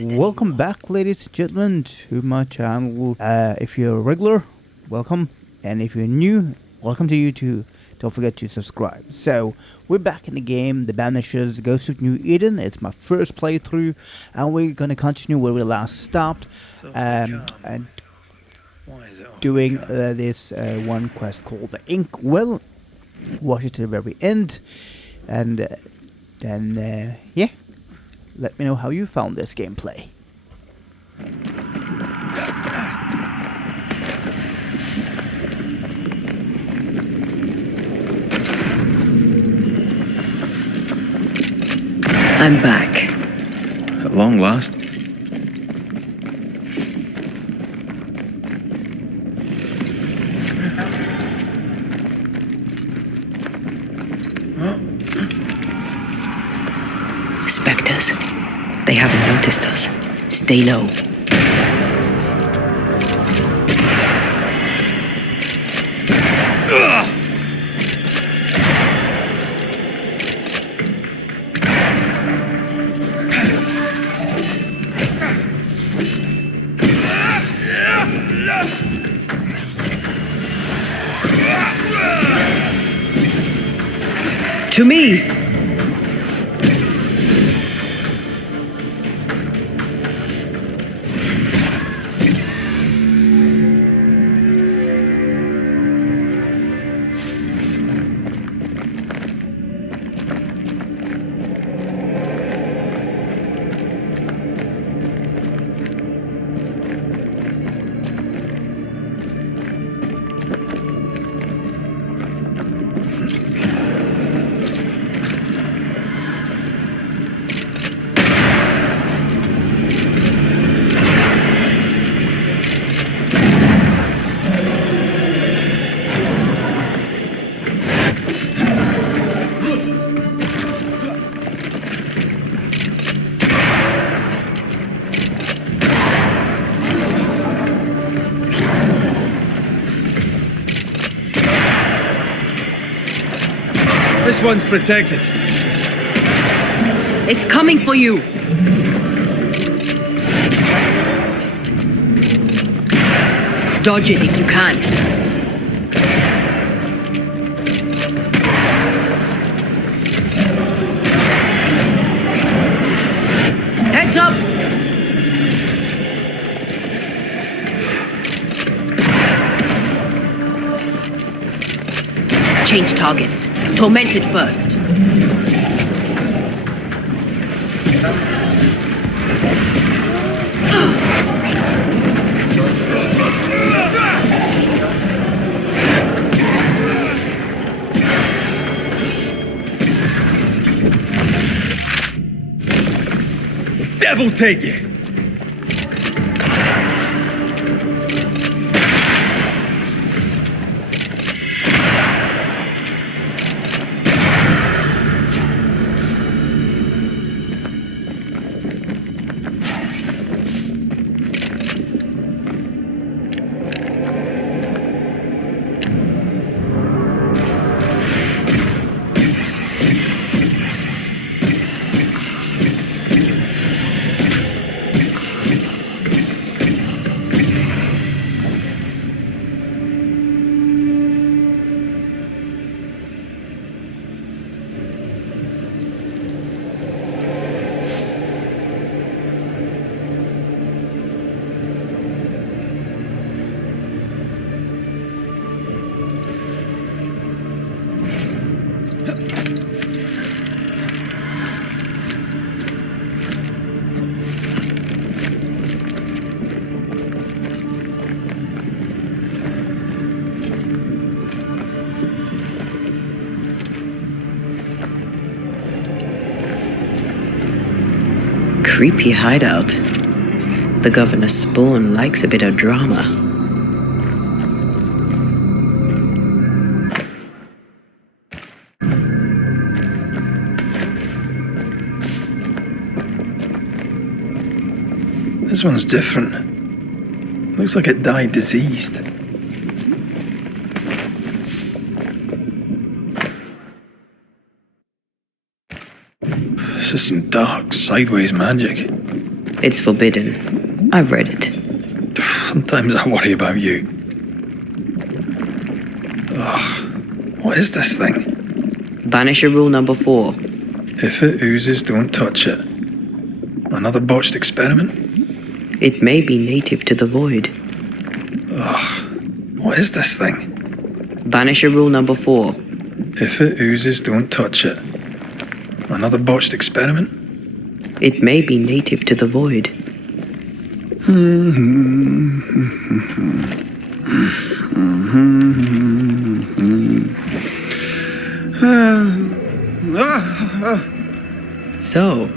Welcome back, ladies and gentlemen, to my channel. If you're a regular, welcome, and if you're new, welcome to you too. Don't forget to subscribe. So, we're back in the game, the Banishers, Ghost of New Eden. It's my first playthrough, and we're gonna continue where we last stopped, and doing this one quest called the Inkwell. Watch it to the very end, and then, yeah. Let me know how you found this gameplay. I'm back. At long last. Spectres. They haven't noticed us. Stay low. To me! This one's protected. It's coming for you! Dodge it if you can. Heads up! Change targets. Tormented first. Devil take you! Creepy hideout. The governor's spawn likes a bit of drama. This one's different. Looks like it died diseased. This is some dark, sideways magic. It's forbidden. I've read it. Sometimes I worry about you. Ugh. What is this thing? Banisher rule number 4. If it oozes, don't touch it. Another botched experiment? It may be native to the void. Ugh. What is this thing? Banisher rule number 4. If it oozes, don't touch it. Another botched experiment? It may be native to the void. So,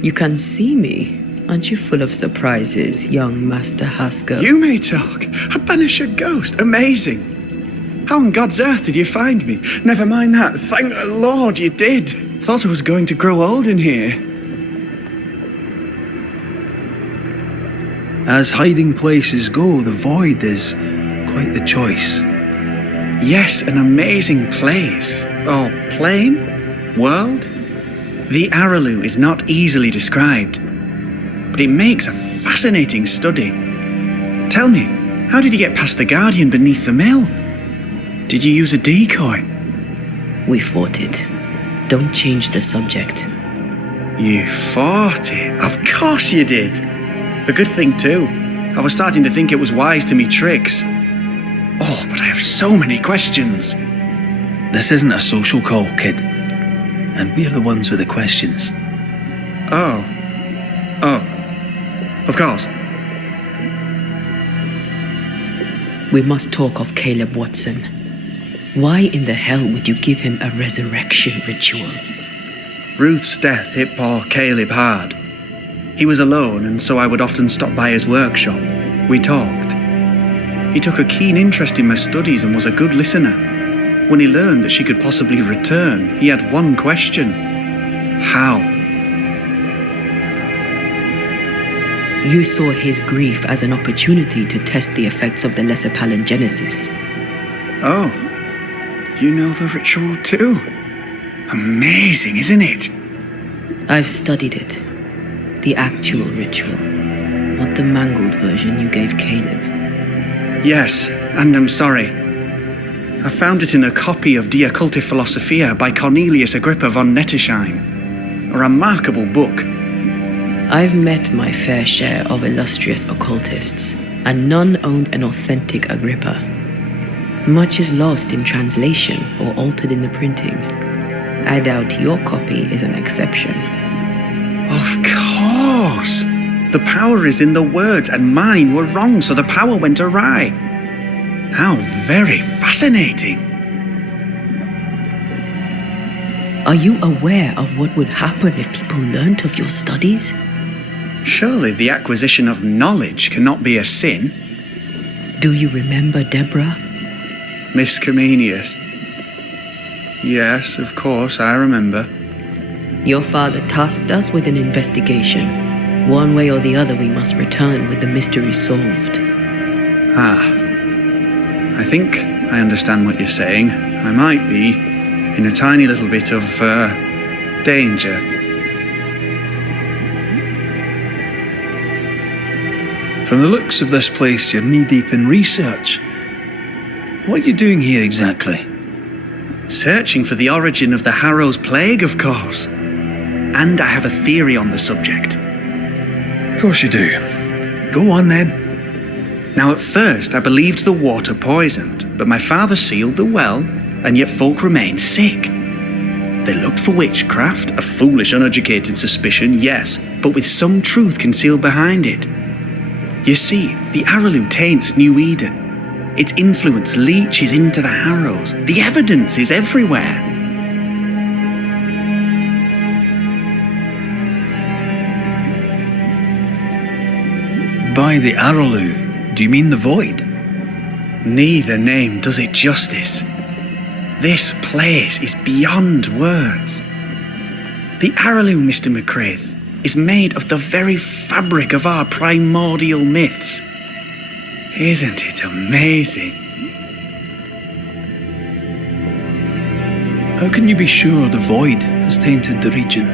you can see me. Aren't you full of surprises, young Master Haskell? You may talk. A Banisher ghost. Amazing. How on God's earth did you find me? Never mind that. Thank the Lord you did. Thought I was going to grow old in here. As hiding places go, the void is quite the choice. Yes, an amazing place. Or plane? World? The Araloo is not easily described, but it makes a fascinating study. Tell me, how did you get past the Guardian beneath the mill? Did you use a decoy? We fought it. Don't change the subject. You fought it? Of course you did. A good thing too. I was starting to think it was wise to me tricks. Oh, but I have so many questions. This isn't a social call, kid. And we're the ones with the questions. Oh. Of course. We must talk of Caleb Watson. Why in the hell would you give him a resurrection ritual? Ruth's death hit poor Caleb hard. He was alone, and so I would often stop by his workshop. We talked. He took a keen interest in my studies and was a good listener. When he learned that she could possibly return, he had one question. How? You saw his grief as an opportunity to test the effects of the lesser palingenesis. Oh, you know the ritual too? Amazing, isn't it? I've studied it. The actual ritual, not the mangled version you gave Caleb. Yes, and I'm sorry. I found it in a copy of De Occulti Philosophia by Cornelius Agrippa von Nettersheim. A remarkable book. I've met my fair share of illustrious occultists, and none owned an authentic Agrippa. Much is lost in translation or altered in the printing. I doubt your copy is an exception. Of course! The power is in the words, and mine were wrong, so the power went awry. How very fascinating. Are you aware of what would happen if people learnt of your studies? Surely the acquisition of knowledge cannot be a sin. Do you remember Deborah? Miss Comenius. Yes, of course, I remember. Your father tasked us with an investigation. One way or the other, we must return with the mystery solved. I think I understand what you're saying. I might be in a tiny little bit of, danger. From the looks of this place, you're knee-deep in research. What are you doing here exactly? Searching for the origin of the Harrow's Plague, of course. And I have a theory on the subject. Of course you do. Go on then. Now at first I believed the water poisoned, but my father sealed the well, and yet folk remained sick. They looked for witchcraft, a foolish, uneducated suspicion, yes, but with some truth concealed behind it. You see, the Araloo taints New Eden. Its influence leaches into the Harrows. The evidence is everywhere. By the Araloo, do you mean the void? Neither name does it justice. This place is beyond words. The Araloo, Mr. McCraith, is made of the very fabric of our primordial myths. Isn't it amazing? How can you be sure the void has tainted the region?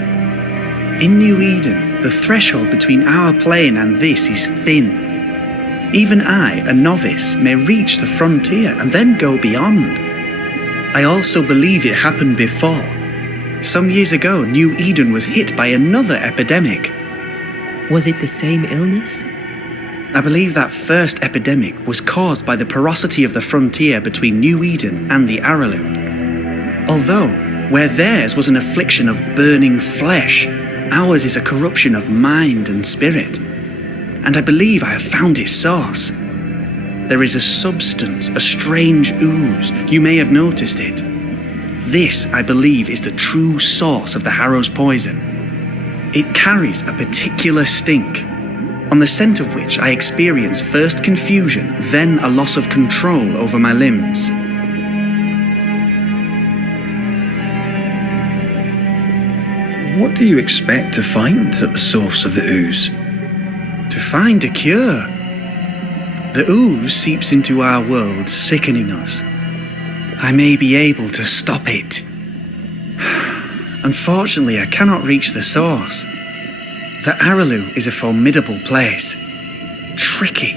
In New Eden, the threshold between our plane and this is thin. Even I, a novice, may reach the frontier and then go beyond. I also believe it happened before. Some years ago, New Eden was hit by another epidemic. Was it the same illness? I believe that first epidemic was caused by the porosity of the frontier between New Eden and the Araloo. Although, where theirs was an affliction of burning flesh, ours is a corruption of mind and spirit. And I believe I have found its source. There is a substance, a strange ooze. You may have noticed it. This, I believe, is the true source of the Harrow's poison. It carries a particular stink, on the scent of which I experience first confusion, then a loss of control over my limbs. What do you expect to find at the source of the ooze? To find a cure. The ooze seeps into our world, sickening us. I may be able to stop it. Unfortunately, I cannot reach the source. The Araloo is a formidable place. Tricky.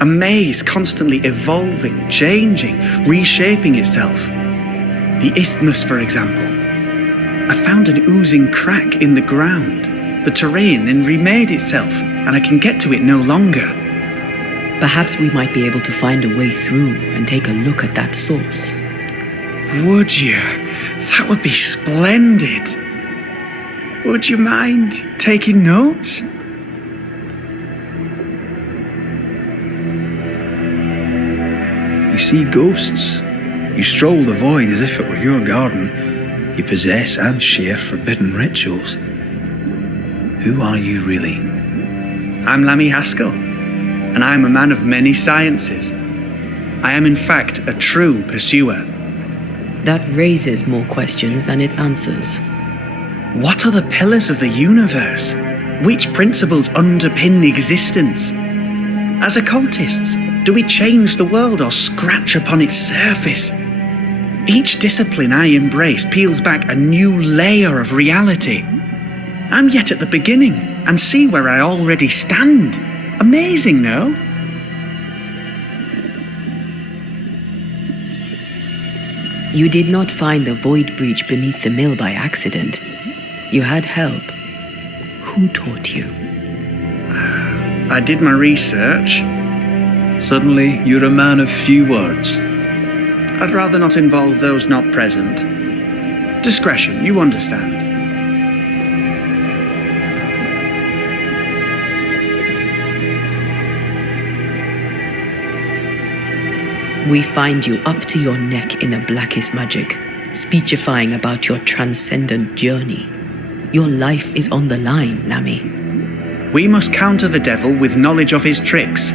A maze constantly evolving, changing, reshaping itself. The isthmus, for example. I found an oozing crack in the ground. The terrain then remade itself, and I can get to it no longer. Perhaps we might be able to find a way through and take a look at that source. Would you? That would be splendid. Would you mind taking notes? You see ghosts. You stroll the void as if it were your garden. You possess and share forbidden rituals. Who are you really? I'm Lammy Haskell, and I am a man of many sciences. I am in fact a true pursuer. That raises more questions than it answers. What are the pillars of the universe? Which principles underpin existence? As occultists, do we change the world or scratch upon its surface? Each discipline I embrace peels back a new layer of reality. I'm yet at the beginning and see where I already stand. Amazing, no? You did not find the void breach beneath the mill by accident. You had help. Who taught you? I did my research. Suddenly, you're a man of few words. I'd rather not involve those not present. Discretion, you understand. We find you up to your neck in the blackest magic, speechifying about your transcendent journey. Your life is on the line, Lammy. We must counter the devil with knowledge of his tricks.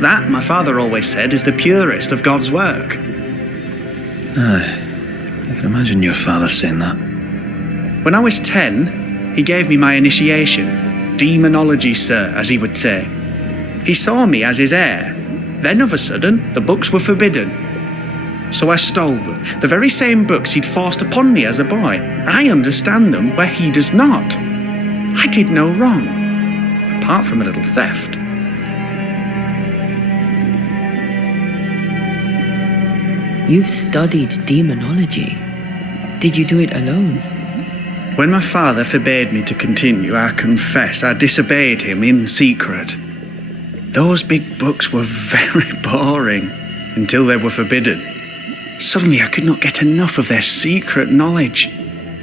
That, my father always said, is the purest of God's work. I can imagine your father saying that. When I was 10, he gave me my initiation. Demonology, sir, as he would say. He saw me as his heir. Then, of a sudden, the books were forbidden. So I stole them, the very same books he'd forced upon me as a boy. I understand them where he does not. I did no wrong, apart from a little theft. You've studied demonology. Did you do it alone? When my father forbade me to continue, I confess I disobeyed him in secret. Those big books were very boring until they were forbidden. Suddenly I could not get enough of their secret knowledge.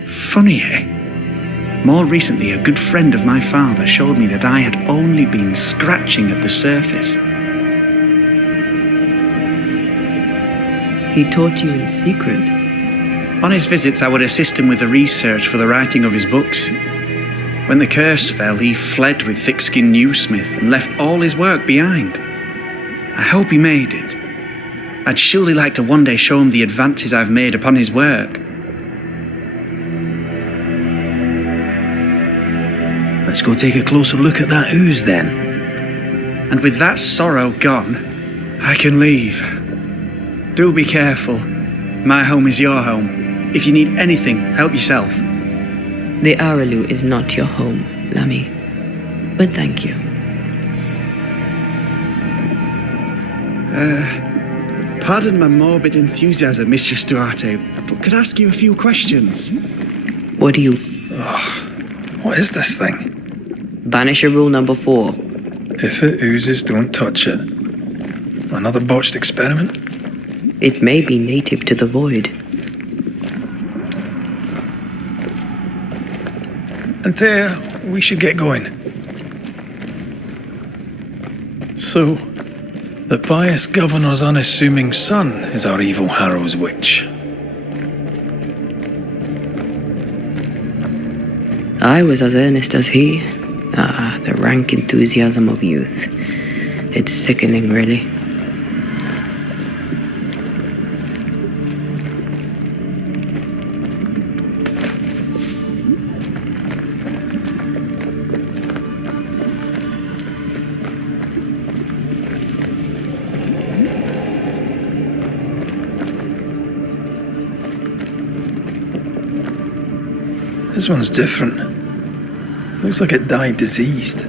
Funny, eh? More recently, a good friend of my father showed me that I had only been scratching at the surface. He taught you in secret. On his visits, I would assist him with the research for the writing of his books. When the curse fell, he fled with thick-skinned Newsmith and left all his work behind. I hope he made it. I'd surely like to one day show him the advances I've made upon his work. Let's go take a closer look at that ooze then. And with that sorrow gone, I can leave. Do be careful. My home is your home. If you need anything, help yourself. The Araloo is not your home, Lammy. but thank you. Pardon my morbid enthusiasm, Mistress Duarte, but could I ask you a few questions? What do you... What is this thing? Banisher rule number 4. If it oozes, don't touch it. Another botched experiment? It may be native to the void. Antea, we should get going. So, the pious governor's unassuming son is our evil Harrow's witch. I was as earnest as he. Ah, the rank enthusiasm of youth. It's sickening, really. This one's different. Looks like it died diseased.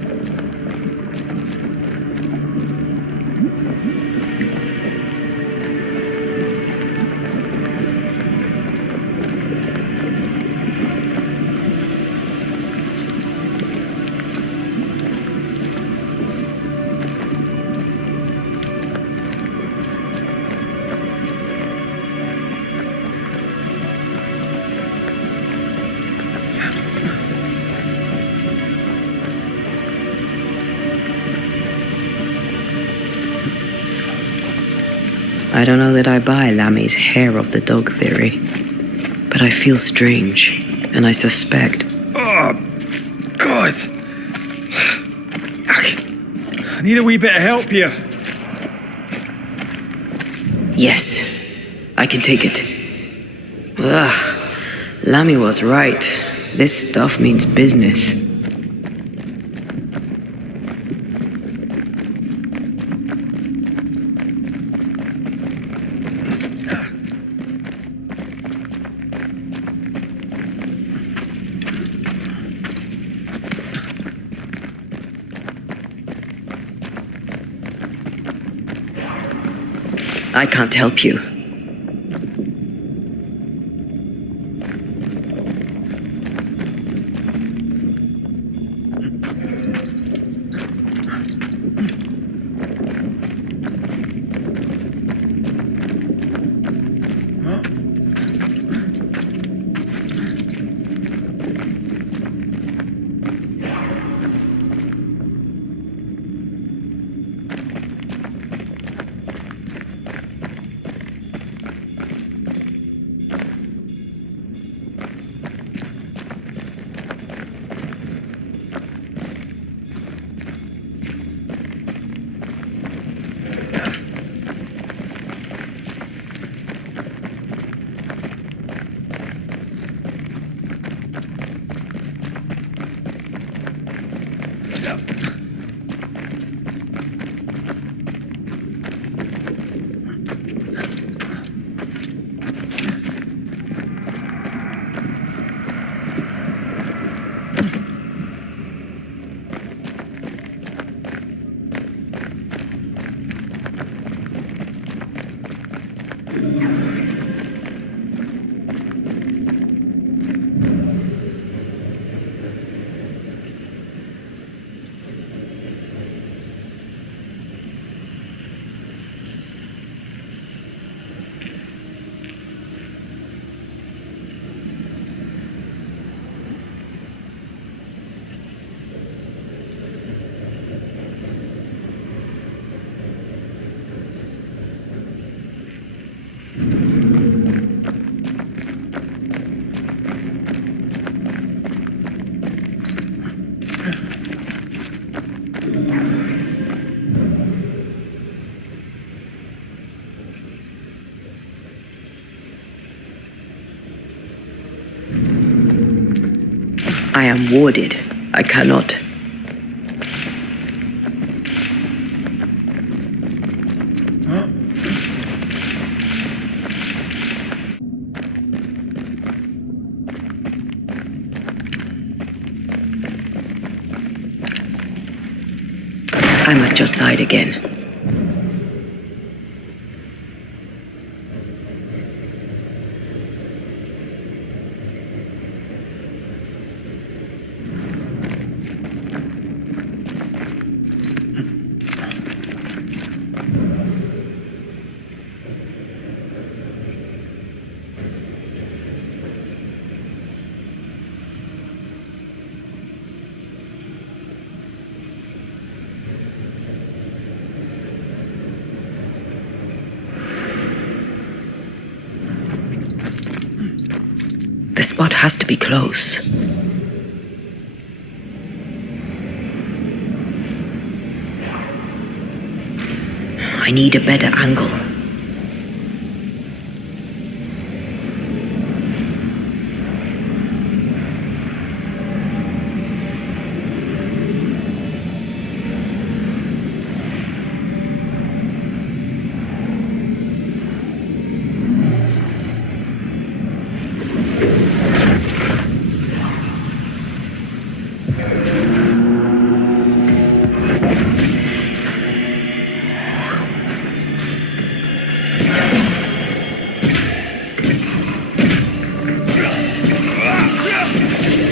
I don't know that I buy Lammy's hair of the dog theory, but I feel strange, and I suspect... Oh, God! I need a wee bit of help here. Yes, I can take it. Ugh, Lammy was right. This stuff means business. I can't help you. I am warded. I cannot. I'm at your side again. The spot has to be close. I need a better angle.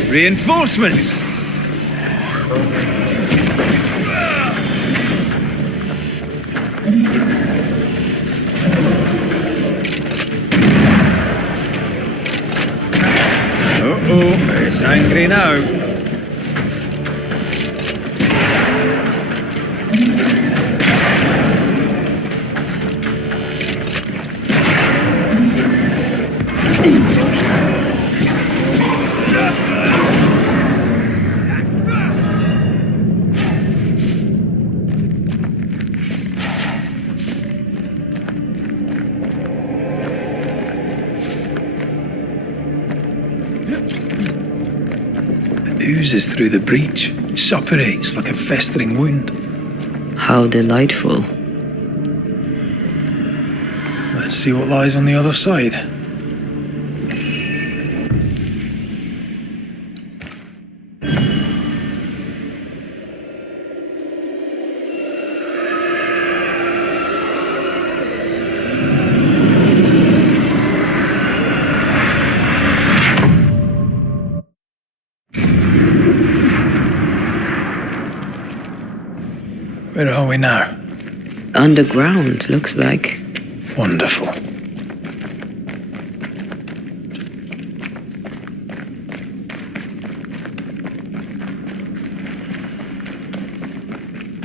Reinforcements! Uh-oh, it's angry now. Oozes through the breach, suppurates like a festering wound. How delightful. Let's see what lies on the other side. Where are we now? Underground, looks like. Wonderful.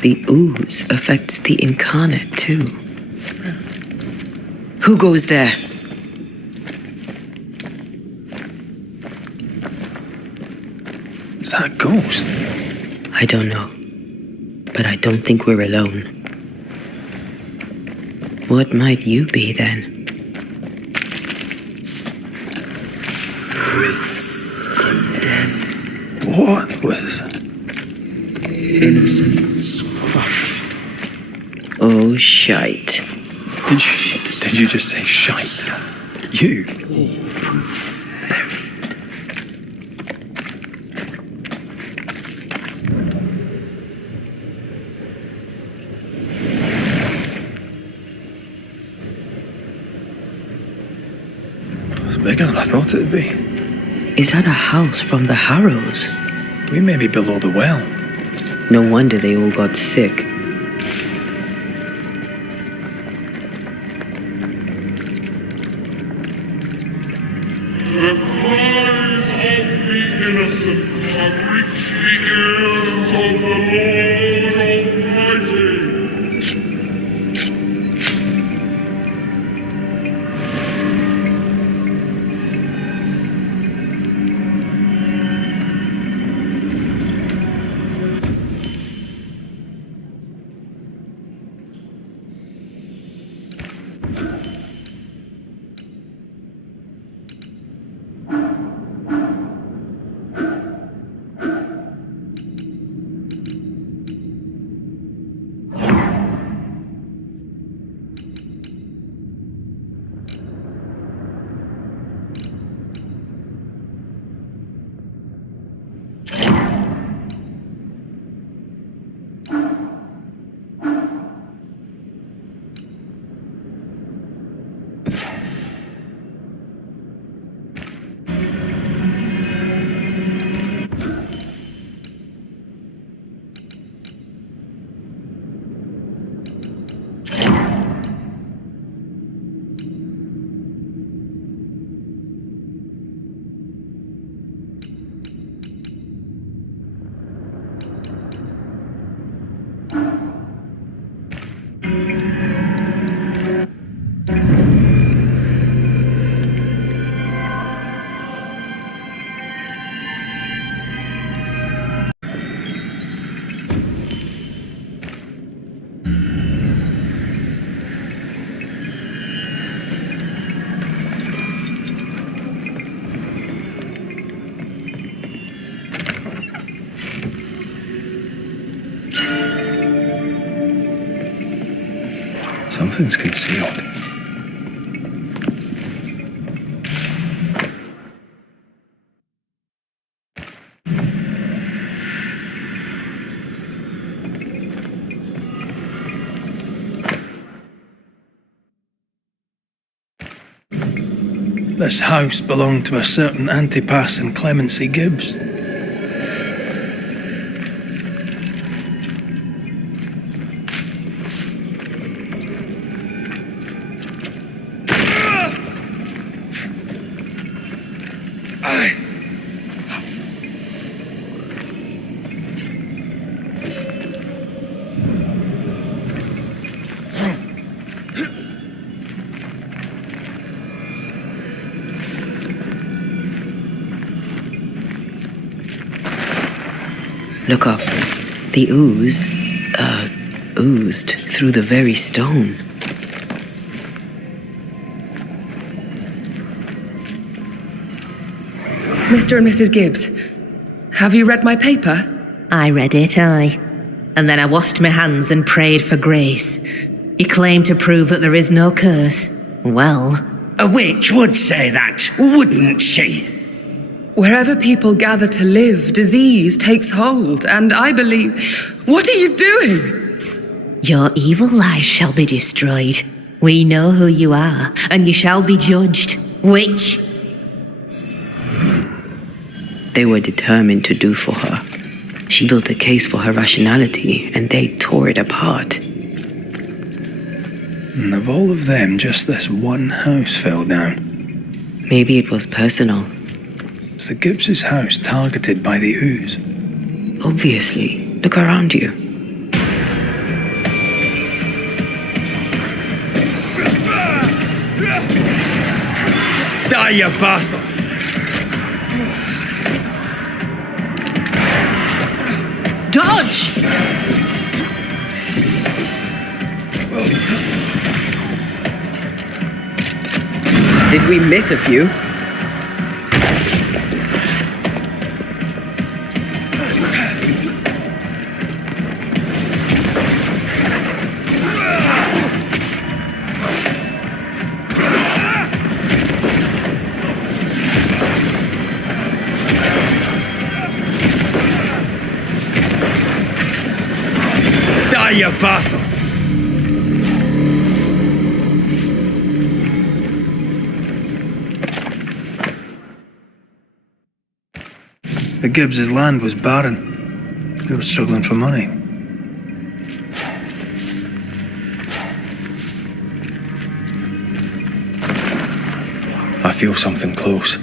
The ooze affects the incarnate, too. Who goes there? Is that a ghost? I don't know. But I don't think we're alone. What might you be, then? What was... Innocence crushed. Oh, shite. Did you just say shite? You? All proof. It's bigger than I thought it'd be. Is that a house from the Harrows? We may be below the well. No wonder they all got sick. The cries of the innocent have reached the ears of the Lord Almighty. Something's concealed. This house belonged to a certain Antipas and Clemency Gibbs. Look up. The ooze, oozed through the very stone. Mr. and Mrs. Gibbs, have you read my paper? I read it, aye. And then I washed my hands and prayed for grace. You claim to prove that there is no curse. Well, A witch would say that, wouldn't she? Wherever people gather to live, disease takes hold, and I believe... What are you doing? your evil lies shall be destroyed. We know who you are, and you shall be judged. Witch! They were determined to do for her. She built a case for her rationality, and they tore it apart. And of all of them, just this one house fell down. Maybe it was personal. Was the Gibbs' house targeted by the ooze? Obviously. Look around you. Die, you bastard! Dodge! Did we miss a few? Die, you bastard! The Gibbs' land was barren. They were struggling for money. I feel something close.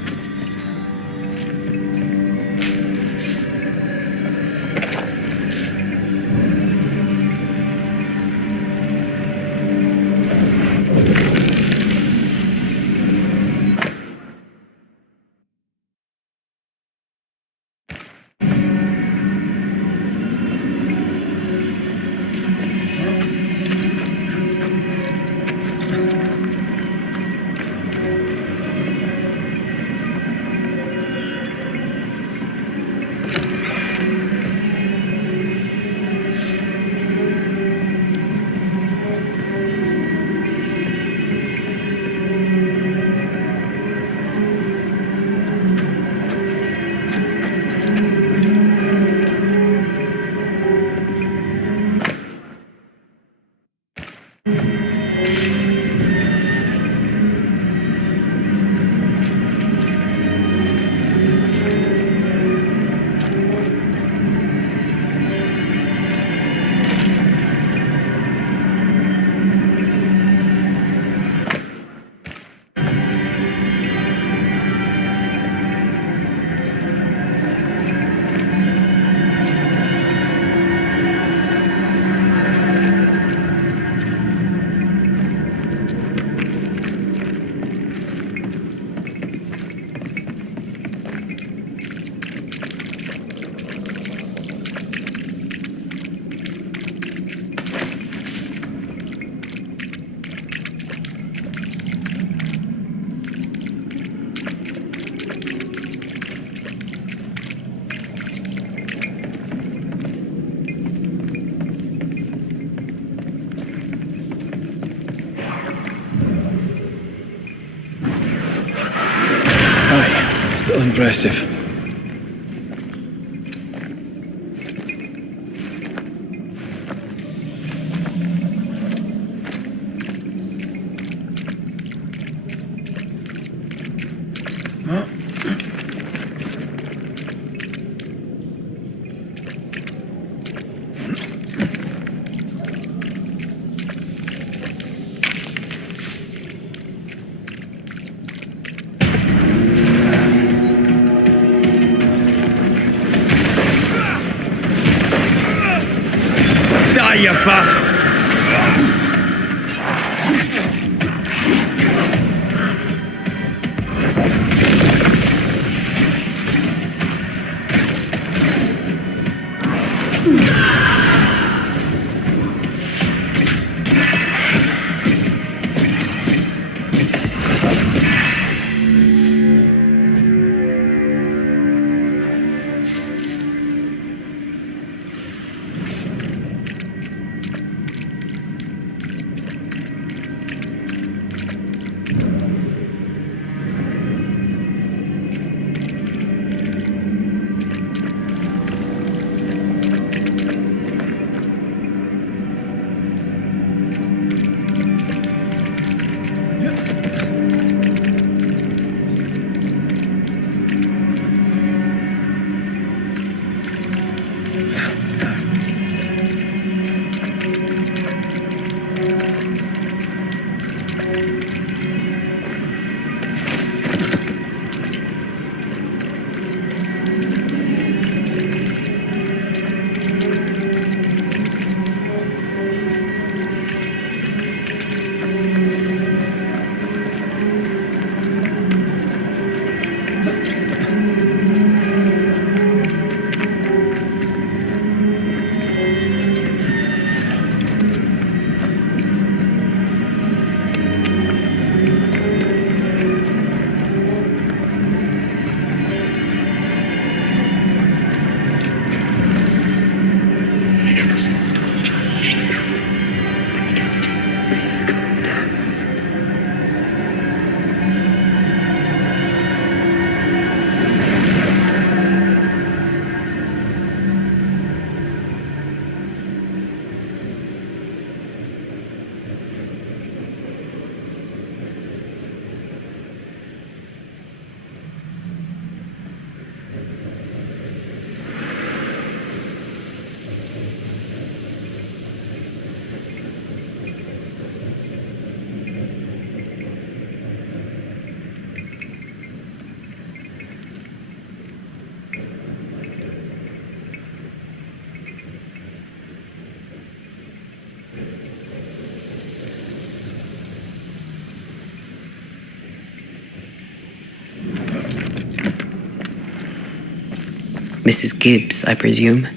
impressive. You bastard! Mrs. Gibbs, I presume.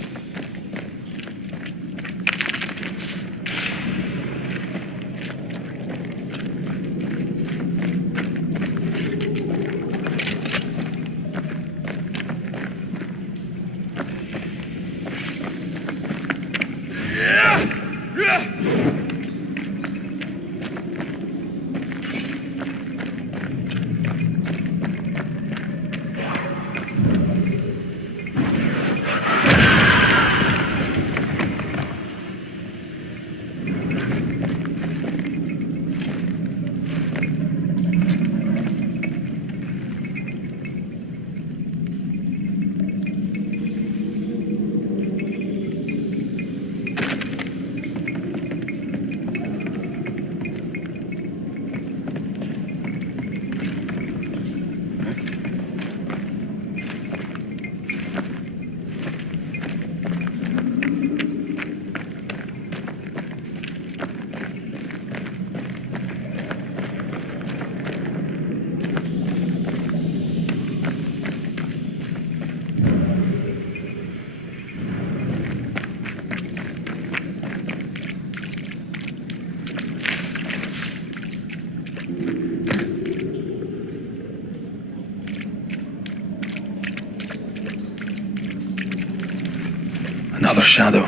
Another shadow.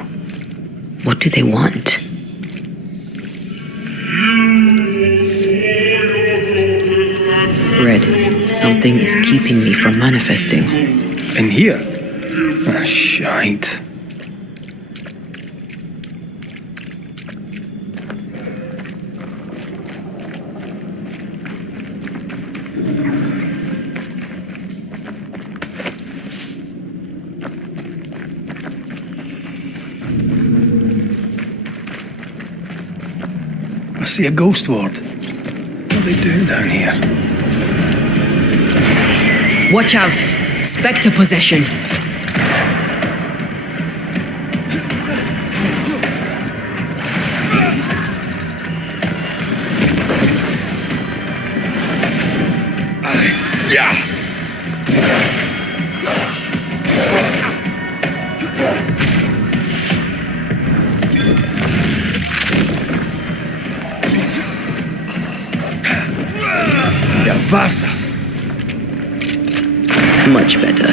What do they want? Red, something is keeping me from manifesting. In here? Ah, shite. I see a ghost ward. What are they doing down here? Watch out! Spectre possession! Yeah. You bastard. Much better.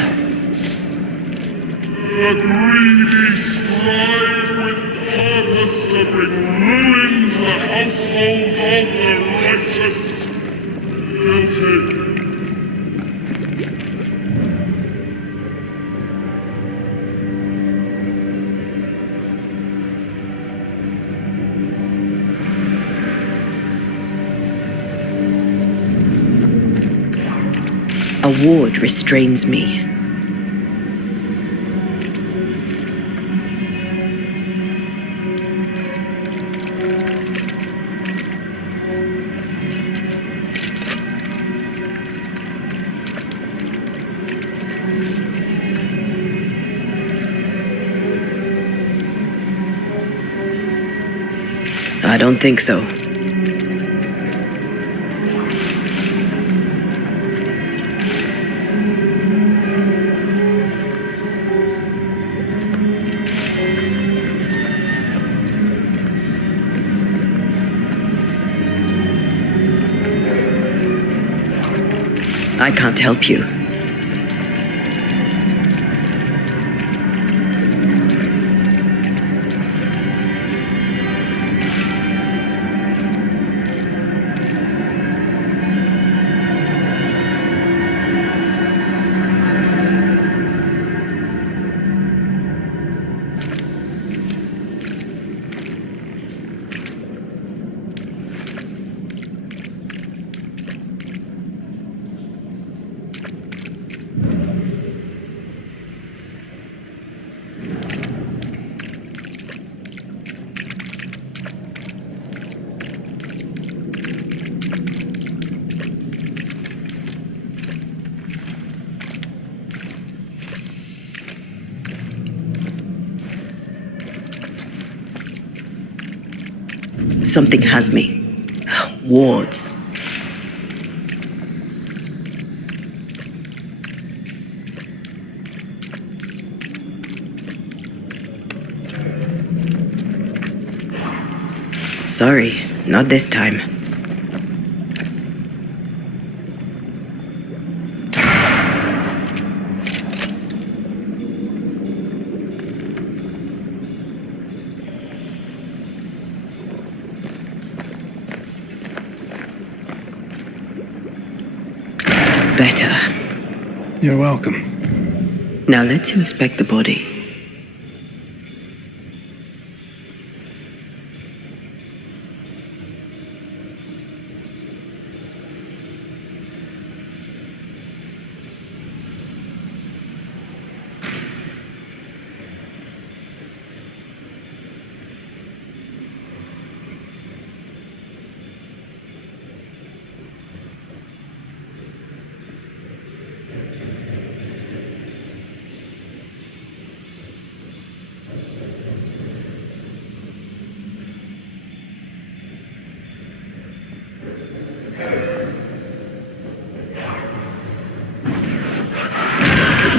The greedy strive with purpose to bring ruin to the households of the righteous. Guilty. A ward restrains me. I don't think so. I can't help you. Something has me. Wards. Sorry, not this time. Better. You're welcome. Now let's inspect the body.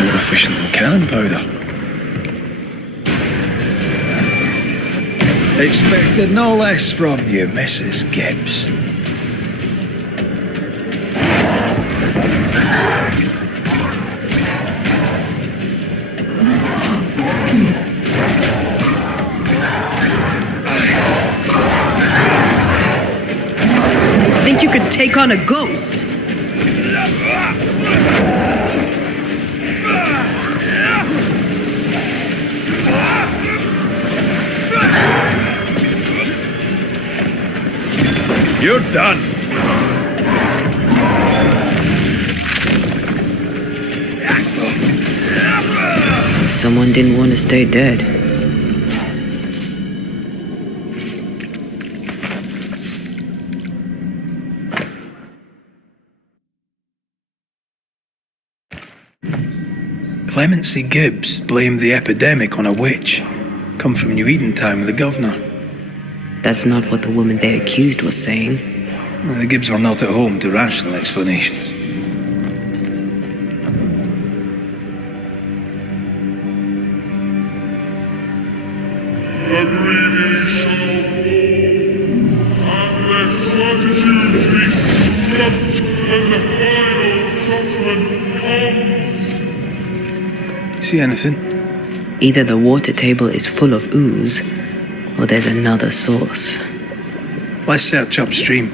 More efficient than cannon powder. Expected no less from you, Mrs. Gibbs. Think you could take on a ghost? You're done. Someone didn't want to stay dead. Clemency Gibbs blamed the epidemic on a witch. Come from New Edentown with the governor. That's not what the woman they accused was saying. Well, the Gibbs were not at home to rational explanations. The greedy shall fall, and their certitudes be swept when the final judgment comes. See anything? Either the water table is full of ooze, or there's another source. Let's search upstream.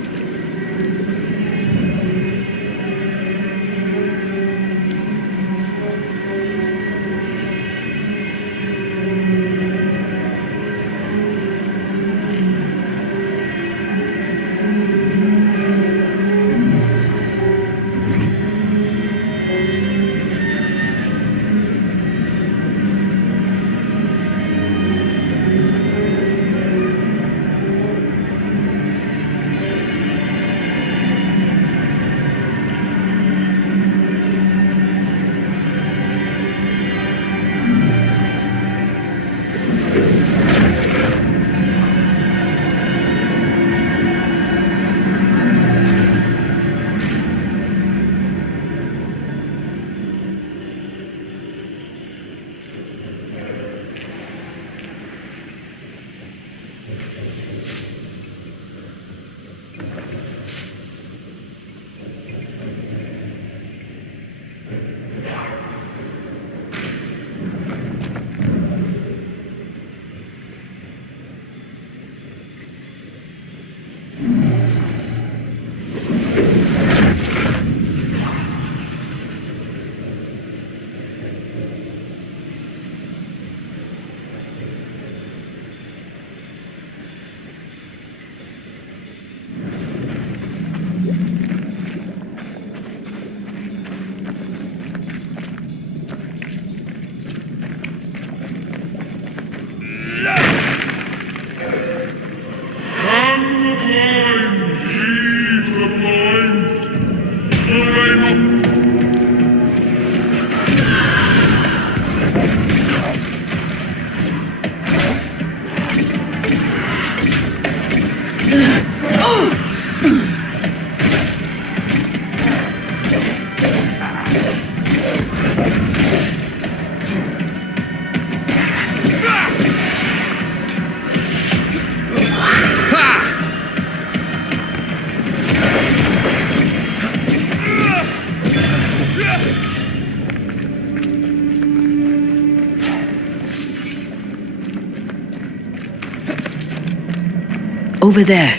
Over there.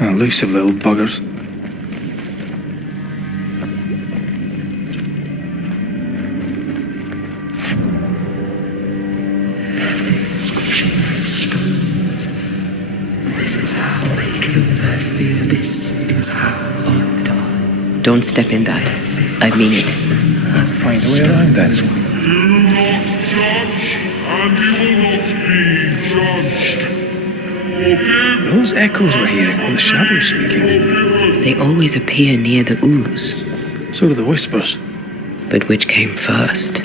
Elusive little buggers. Don't step in that. I mean it. Let's find a way around then. Do not judge, and you will not be judged. Forgive. Those echoes we're hearing are the shadows speaking. They always appear near the ooze. So do the whispers. But which came first?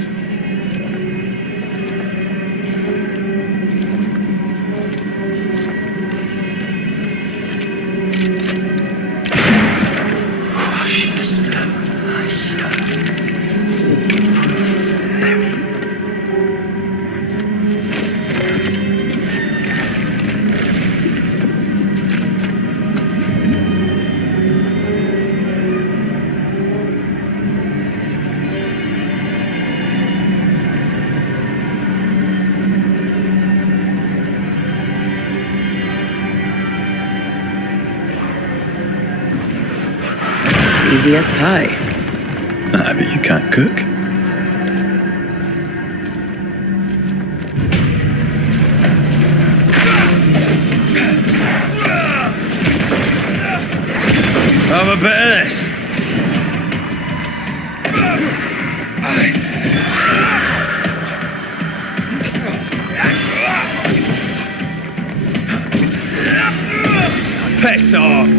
Easy as pie. I bet you can't cook. Piss off!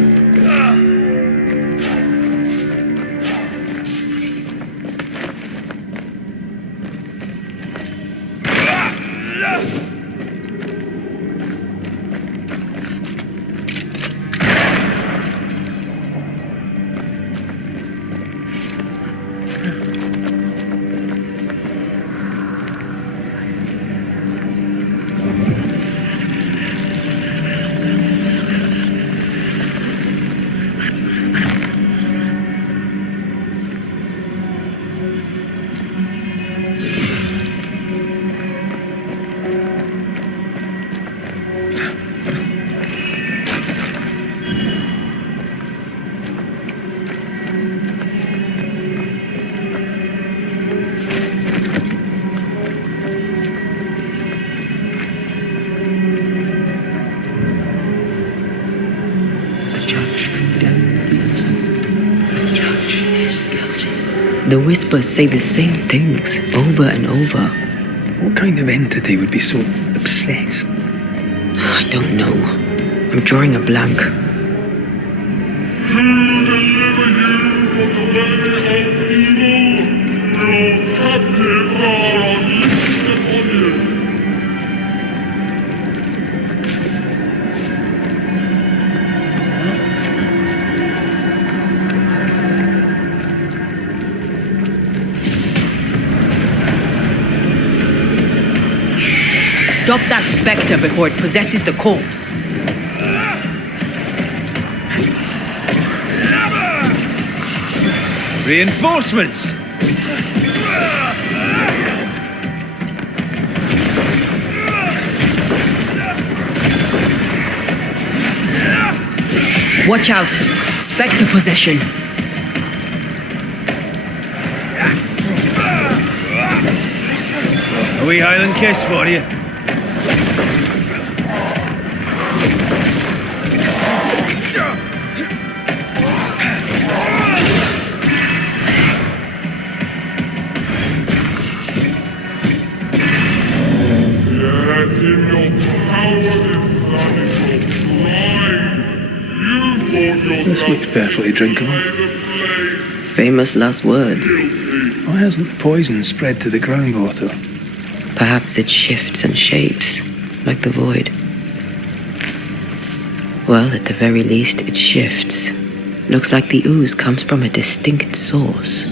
The whispers say the same things over and over. What kind of entity would be so obsessed? I don't know. I'm drawing a blank. To deliver you from the way of evil, your captives are unleashed upon you. Stop that spectre before it possesses the corpse. Reinforcements! Watch out! Spectre possession. A wee Highland kiss for you. Yet in your cowardice and in your pride, you thought This yourself looks perfectly drinkable. by the blade Famous last words. guilty. Why hasn't the poison spread to the groundwater? Perhaps it shifts and shapes, like the void. Well, at the very least, it shifts. Looks like the ooze comes from a distinct source.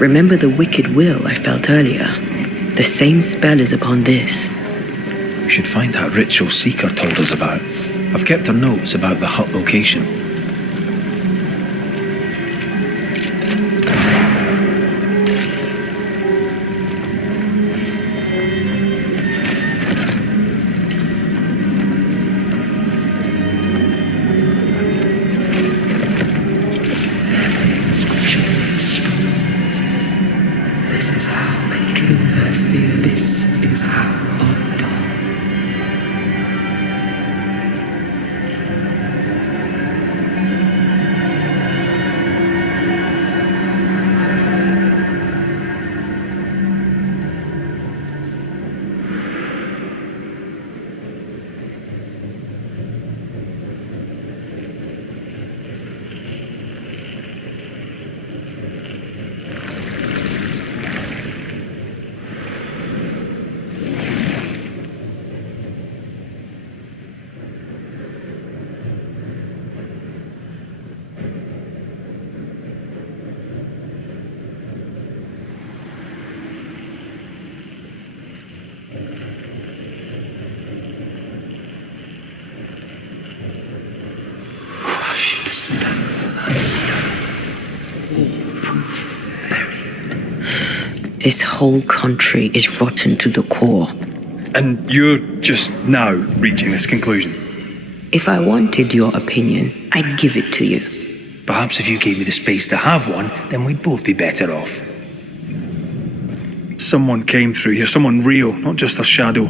Remember the wicked will I felt earlier? The same spell is upon this. We should find that ritual Seeker told us about. I've kept her notes about the hut location. This whole country is rotten to the core. And you're just now reaching this conclusion? If I wanted your opinion, I'd give it to you. Perhaps if you gave me the space to have one, then we'd both be better off. Someone came through here, someone real, not just a shadow.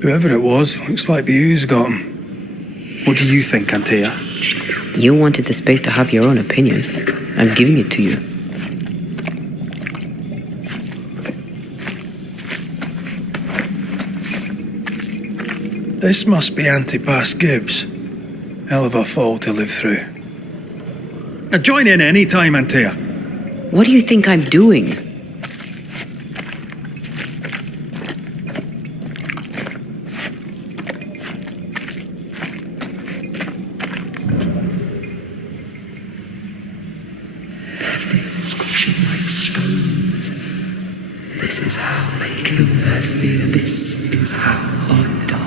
Whoever it was, looks like the ooze got him. What do you think, Antea? You wanted the space to have your own opinion. I'm giving it to you. This must be Antipas Gibbs. Hell of a fall to live through. Now join in any time, Antea. What do you think I'm doing? This is how they kill their fear. This is how I die.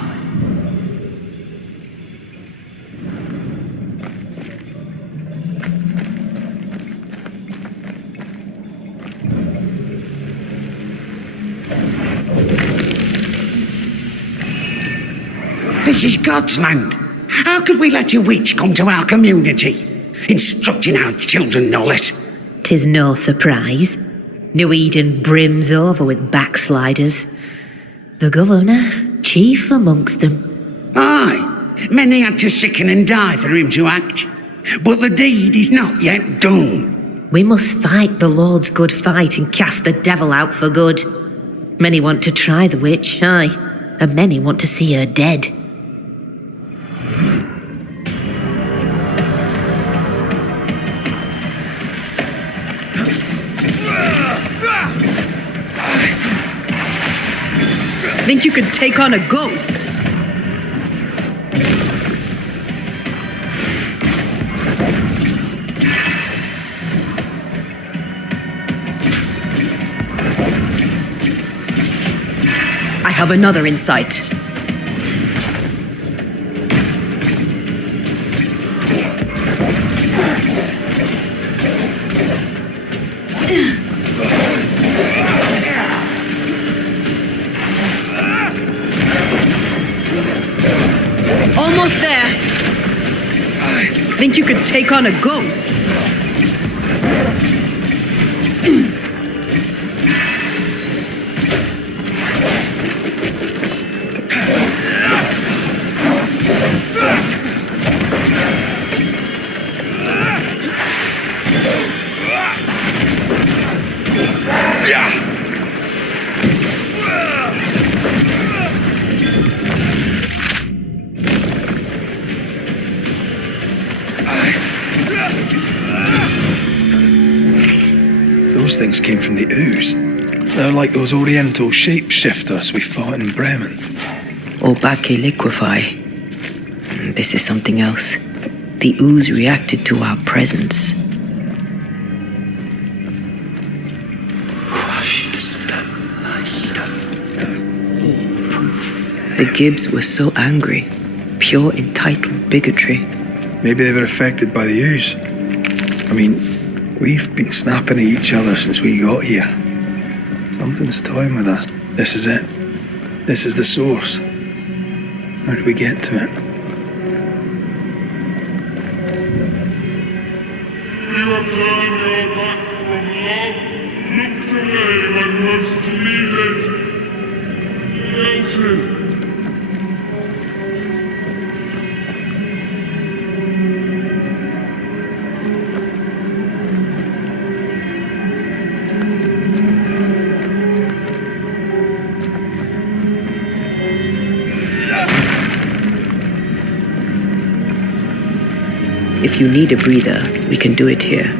This is God's land. How could we let a witch come to our community, instructing our children no less? 'Tis no surprise. New Eden brims over with backsliders. The governor, chief amongst them. Aye, many had to sicken and die for him to act. But the deed is not yet done. We must fight the Lord's good fight and cast the devil out for good. Many want to try the witch, aye, and many want to see her dead. Think you could take on a ghost? I have another insight. Almost there. Think you could take on a ghost? Those things came from the ooze. They're like those oriental shapeshifters we fought in Bremen. Obake liquefy. This is something else. The ooze reacted to our presence. The Gibbs were so angry. Pure entitled bigotry. Maybe they were affected by the ooze. I mean, we've been snapping at each other since we got here. Something's toying with us. This is it. This is the source. How do we get to it? You have turned your back from love, looked away when most needed. Listen. If you need a breather, we can do it here.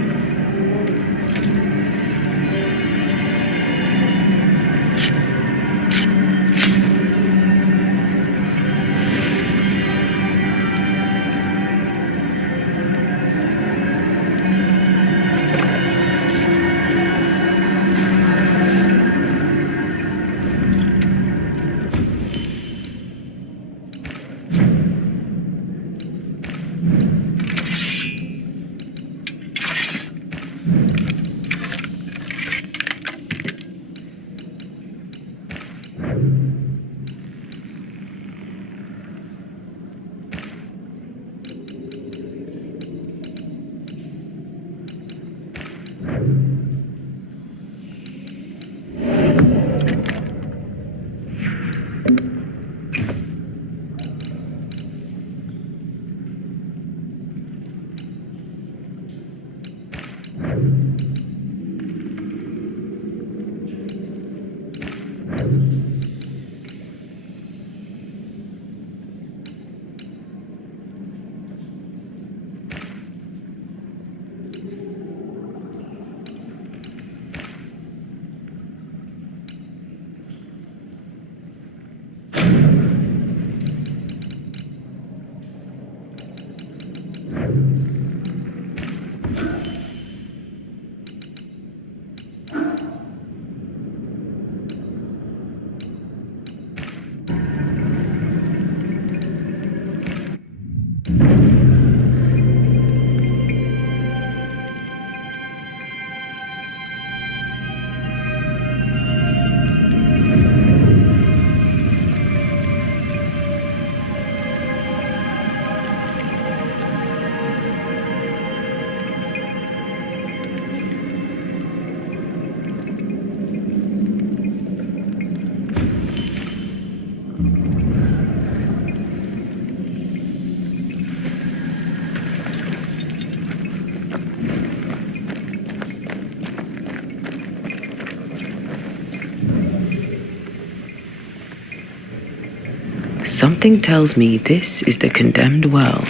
Something tells me this is the condemned well.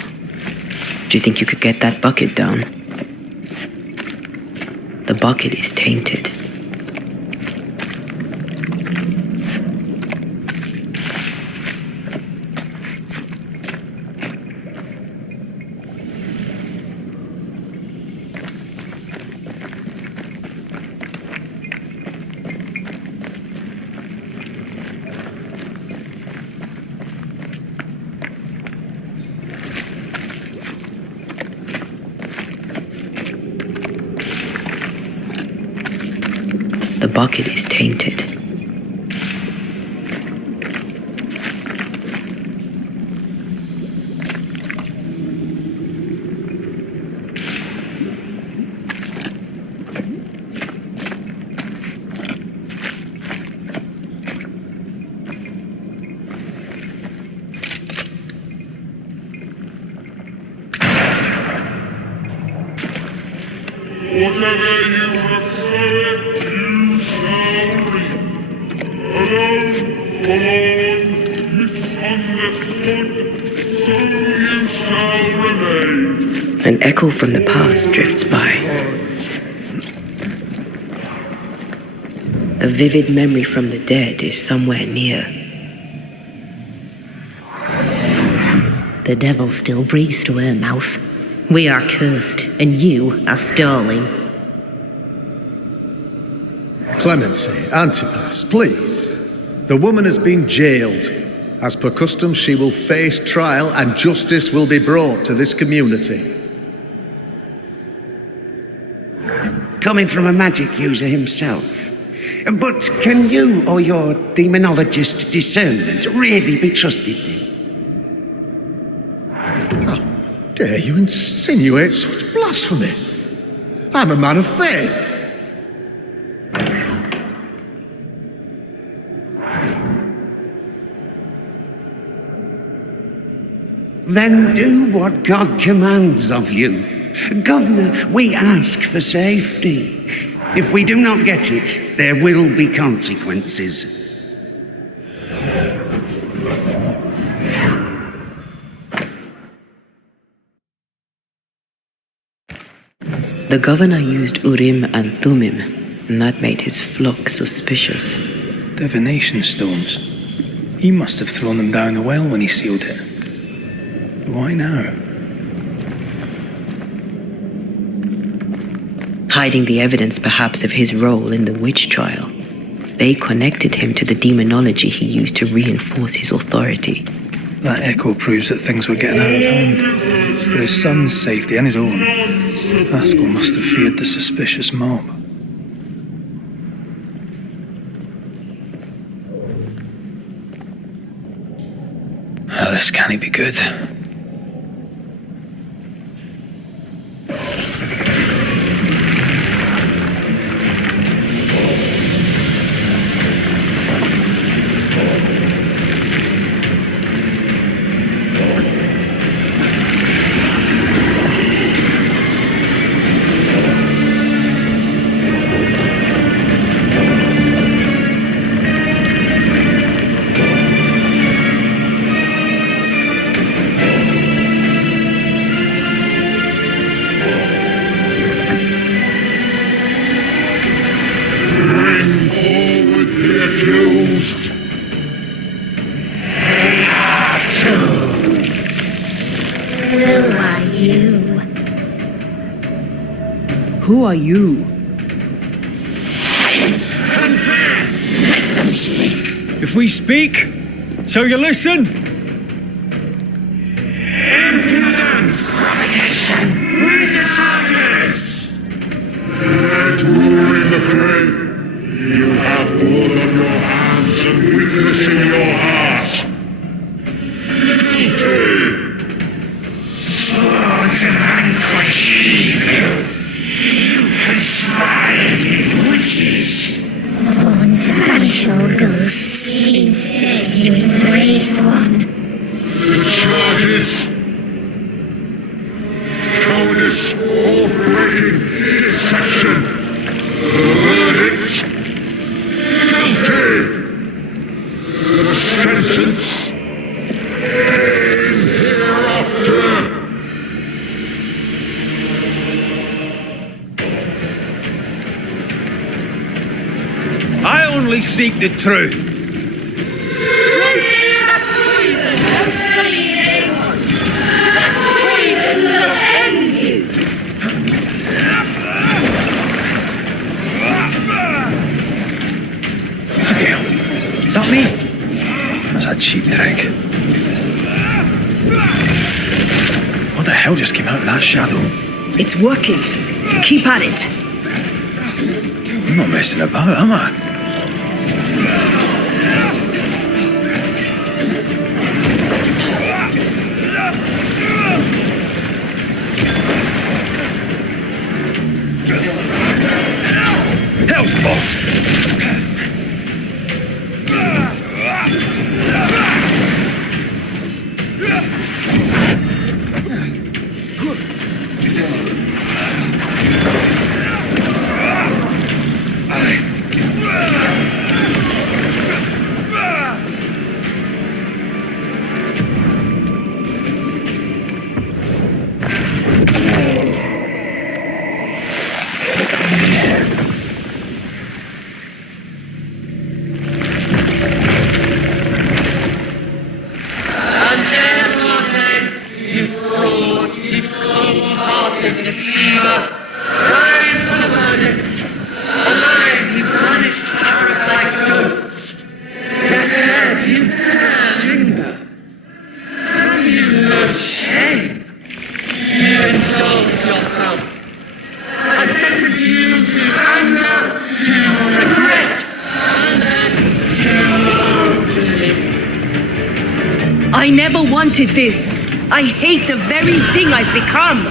Do you think you could get that bucket down? The bucket is tainted. The bucket is tainted. Whatever you have said, you shall reap. Alone, forlorn, misunderstood, so you shall remain. An echo from the past drifts by. A vivid memory from the dead is somewhere near. The devil still breathes through her mouth. We are cursed, and you are stalling. Clemency, Antipas, please. The woman has been jailed. As per custom, she will face trial and justice will be brought to this community. Coming from a magic user himself. But can you or your demonologist discernment really be trusted? How dare you insinuate such blasphemy? I'm a man of faith. Then do what God commands of you. Governor, we ask for safety. If we do not get it, there will be consequences. The governor used Urim and Thummim, and that made his flock suspicious. Divination stones. He must have thrown them down the well when he sealed it. Why now? Hiding the evidence perhaps of his role in the witch trial. They connected him to the demonology he used to reinforce his authority. That echo proves that things were getting out of hand. For his son's safety and his own, Haskell must have feared the suspicious mob. This can't be good. Who are you? Silence! Confess! Let them speak! If we speak, so you listen? Impudence! Provocation! Read the charges! Let war in the grave! You have blood on your hands and weakness in your heart! Guilty! Sworn to vanquish evil! You conspired with witches! Sworn to banish all ghosts, instead you embrace one. The charges! Cowardice, oath-breaking, deception! The verdict! Guilty! The sentence! seek the truth. Truth is a poison, just believing. That poison will end you. Bloody hell. Is that me? That's a cheap trick. What the hell just came out of that shadow? It's working. Keep at it. I'm not messing about, am I? Hell's balls! Deceiver, rise for the verdict. Alive, you banished parasite ghosts. Yet dead, you dare linger. Have you no shame? You indulge yourself. I sentence you to anger, to regret, and then to oblivion. I never wanted this. I hate the very thing I've become.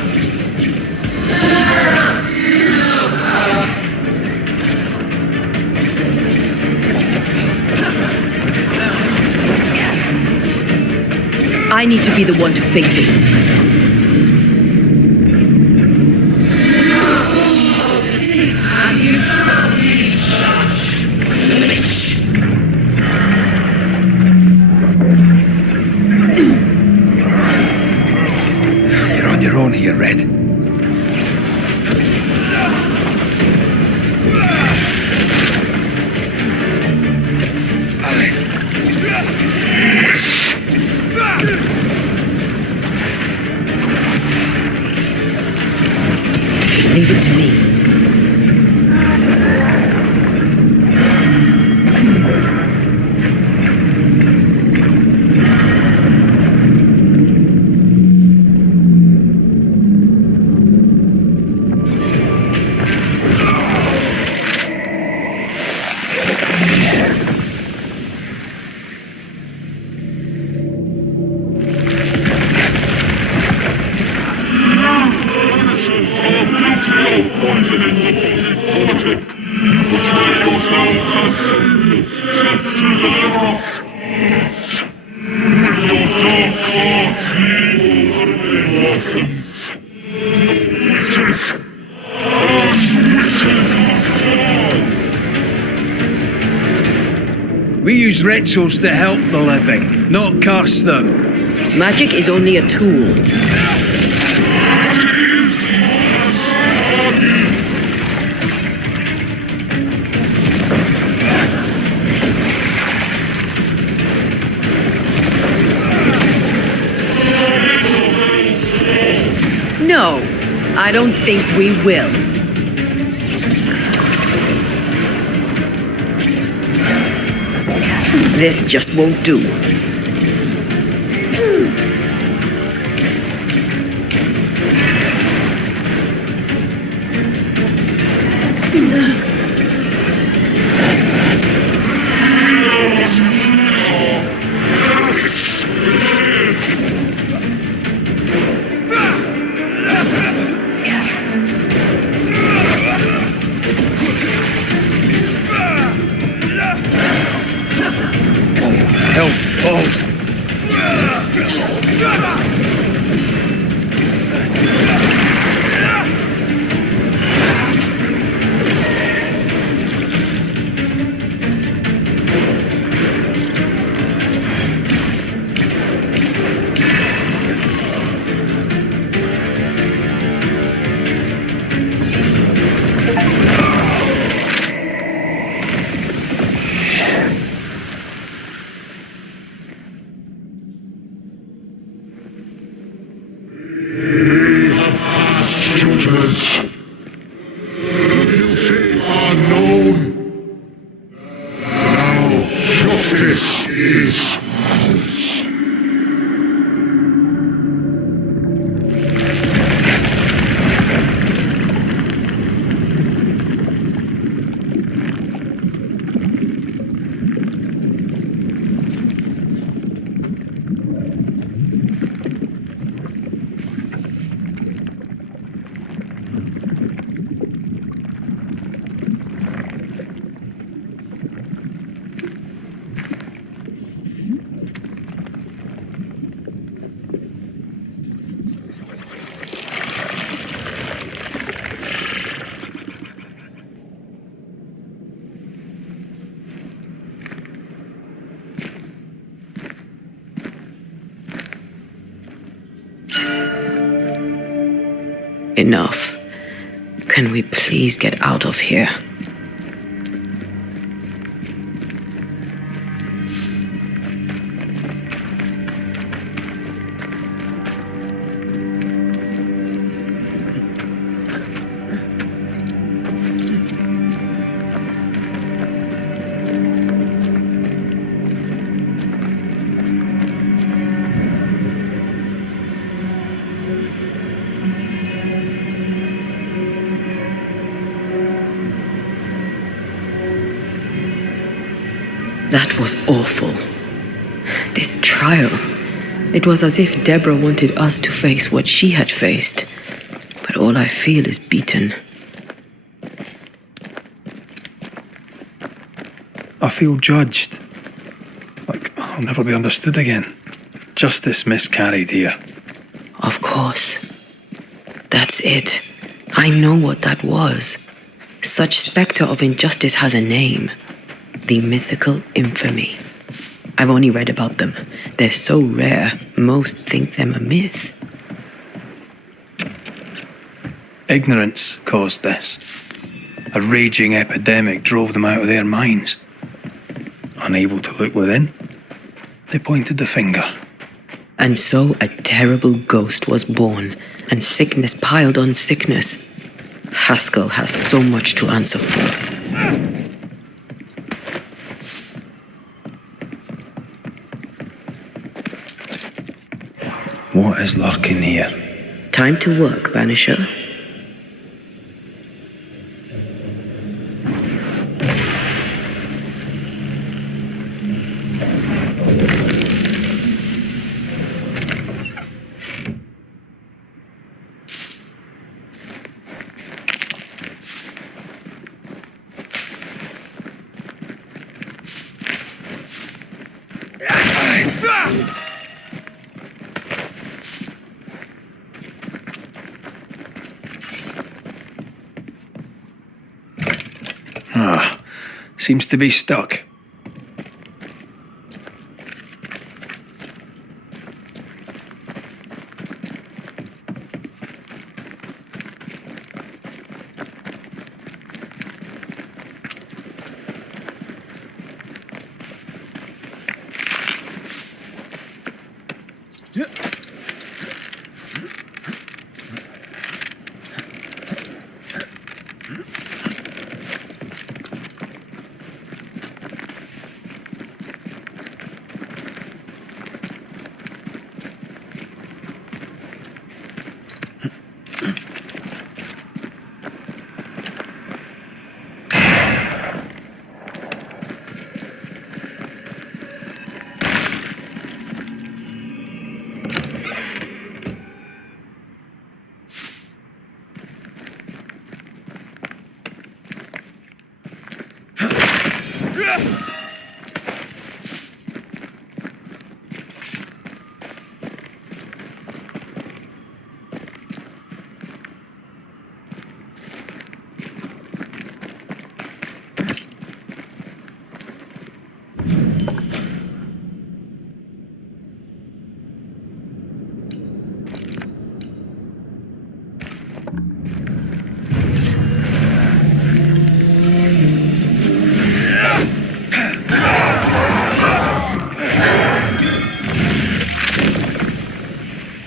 I need to be the one to face it. And you shall be judged. You're on your own here, Red. Leave it to me. We use rituals to help the living, not curse them. Magic is only a tool. No, I don't think we will. This just won't do. Enough. Can we please get out of here? That was awful. This trial. It was as if Deborah wanted us to face what she had faced. But all I feel is beaten. I feel judged. Like I'll never be understood again. Justice miscarried here. Of course. That's it. I know what that was. Such spectre of injustice has a name. The mythical Infamy. I've only read about them. They're so rare, most think them a myth. Ignorance caused this. A raging epidemic drove them out of their minds. Unable to look within, they pointed the finger. And so a terrible ghost was born, and sickness piled on sickness. Haskell has so much to answer for. What is lurking here? Time to work, Banisher. Seems to be stuck.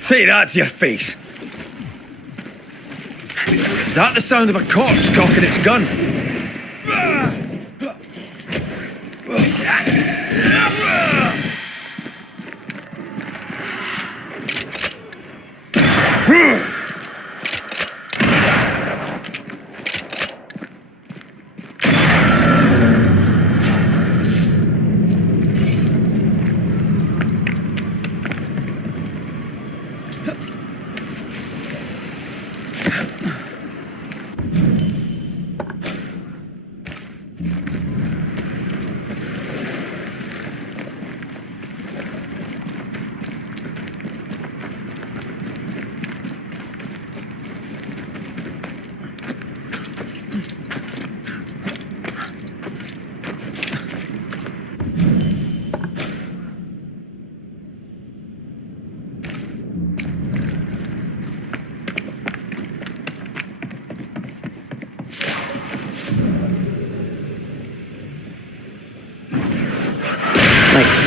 Take that to your face. Is that the sound of a corpse cocking its gun?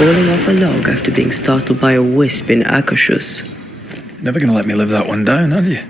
falling off a log after being startled by a wisp in Akashus. You're never gonna let me live that one down, are you?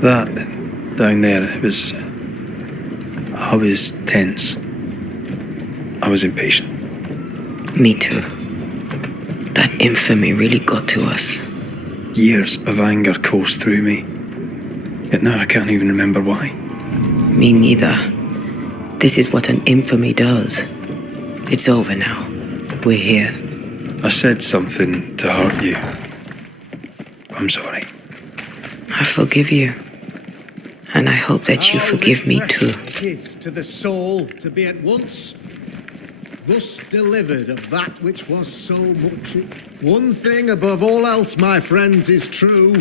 That down there, I was tense. I was impatient. Me too. That infamy really got to us. Years of anger coursed through me. Yet now I can't even remember why. Me neither. This is what an infamy does. It's over now. We're here. I said something to hurt you. I'm sorry. I forgive you. And I hope that you forgive me too. Kids to the soul to be at once thus delivered of that which was so much. One thing above all else, my friends, is true.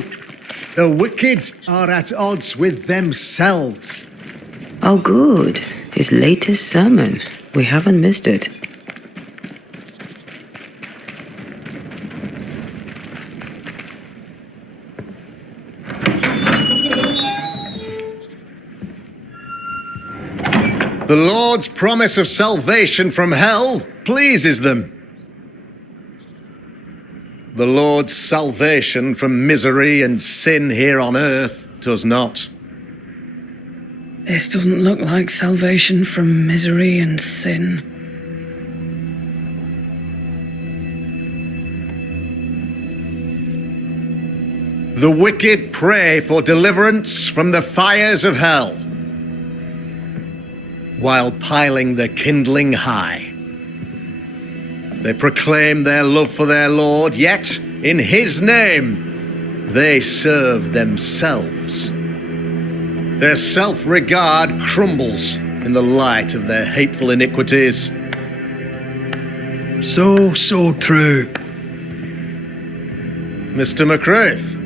The wicked are at odds with themselves. Oh, good. His latest sermon. We haven't missed it. The Lord's promise of salvation from hell pleases them. The Lord's salvation from misery and sin here on earth does not. This doesn't look like salvation from misery and sin. The wicked pray for deliverance from the fires of hell, while piling the kindling high. They proclaim their love for their Lord, yet in his name they serve themselves. Their self-regard crumbles in the light of their hateful iniquities. So true. Mr. McCraith,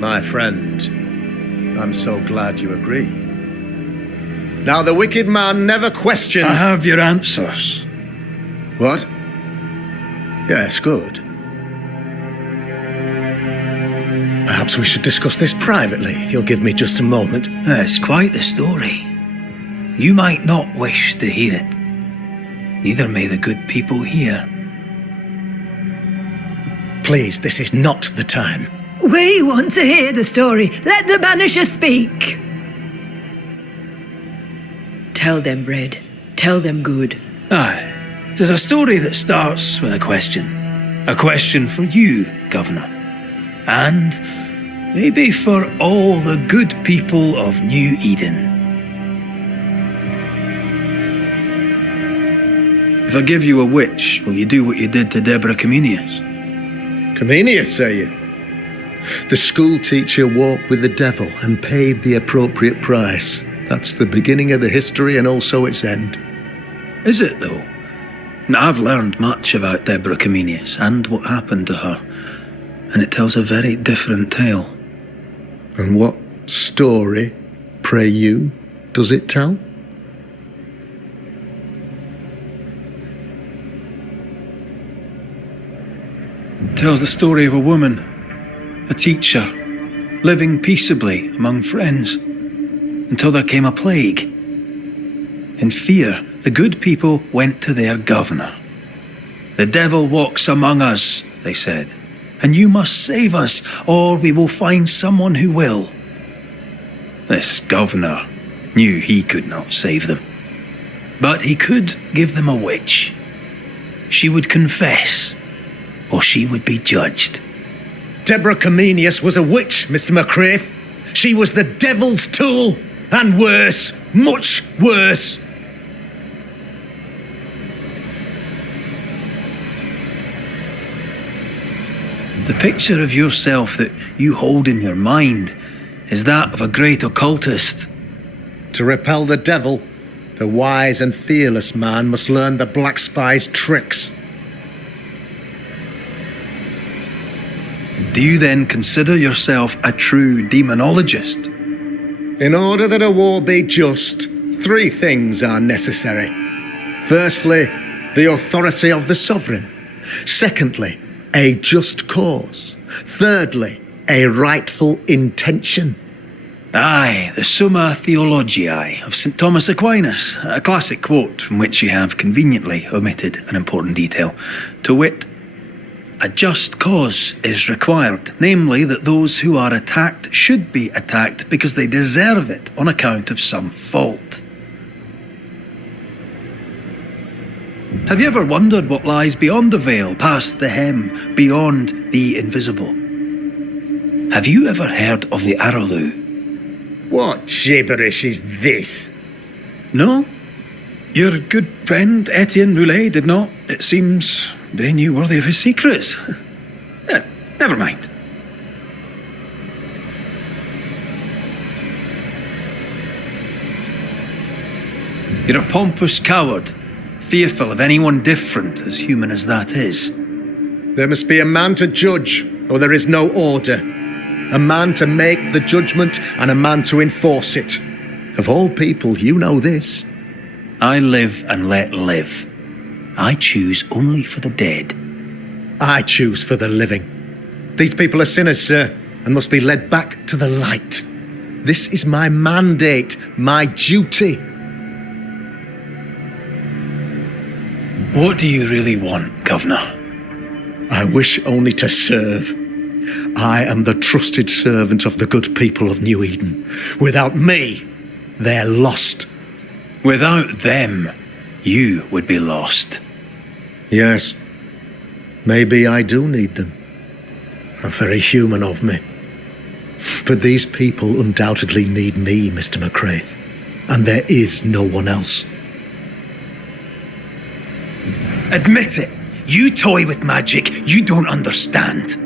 my friend, I'm so glad you agree. Now, the wicked man never questions... I have your answers. What? Yes, good. Perhaps we should discuss this privately, if you'll give me just a moment. It's quite the story. You might not wish to hear it. Neither may the good people here. Please, this is not the time. We want to hear the story. Let the Banishers speak. Tell them, Red. Tell them good. Aye. There's a story that starts with a question. A question for you, Governor. And maybe for all the good people of New Eden. If I give you a witch, will you do what you did to Deborah Comenius? Comenius, say you? The school teacher walked with the devil and paid the appropriate price. That's the beginning of the history and also its end. Is it, though? Now, I've learned much about Deborah Comenius and what happened to her, and it tells a very different tale. And what story, pray you, does it tell? tells the story of a woman, a teacher, living peaceably among friends until there came a plague. In fear, the good people went to their governor. "The devil walks among us," they said, "and you must save us, or we will find someone who will." This governor knew he could not save them, but he could give them a witch. She would confess, or she would be judged. Deborah Comenius was a witch, Mr. McCraith. She was the devil's tool, and worse, much worse. The picture of yourself that you hold in your mind is that of a great occultist. To repel the devil, the wise and fearless man must learn the Black Spy's tricks. Do you then consider yourself a true demonologist? In order that a war be just, 3 things are necessary. Firstly, the authority of the sovereign. Secondly, a just cause. Thirdly, a rightful intention. Aye, the Summa Theologiae of St. Thomas Aquinas, a classic quote from which you have conveniently omitted an important detail. To wit, a just cause is required, namely that those who are attacked should be attacked because they deserve it on account of some fault. Have you ever wondered what lies beyond the veil, past the hem, beyond the invisible? Have you ever heard of the Araloo? What gibberish is this? No? Your good friend Etienne Roulet did not. It seems they knew worthy of his secrets. Never mind. You're a pompous coward, fearful of anyone different, as human as that is. There must be a man to judge, or there is no order. A man to make the judgment, and a man to enforce it. Of all people, you know this. I live and let live. I choose only for the dead. I choose for the living. These people are sinners, sir, and must be led back to the light. This is my mandate, my duty. What do you really want, Governor? I wish only to serve. I am the trusted servant of the good people of New Eden. Without me, they're lost. Without them, you would be lost. Yes. Maybe I do need them. How very human of me. But these people undoubtedly need me, Mr. McCraith. And there is no one else. Admit it. You toy with magic you don't understand.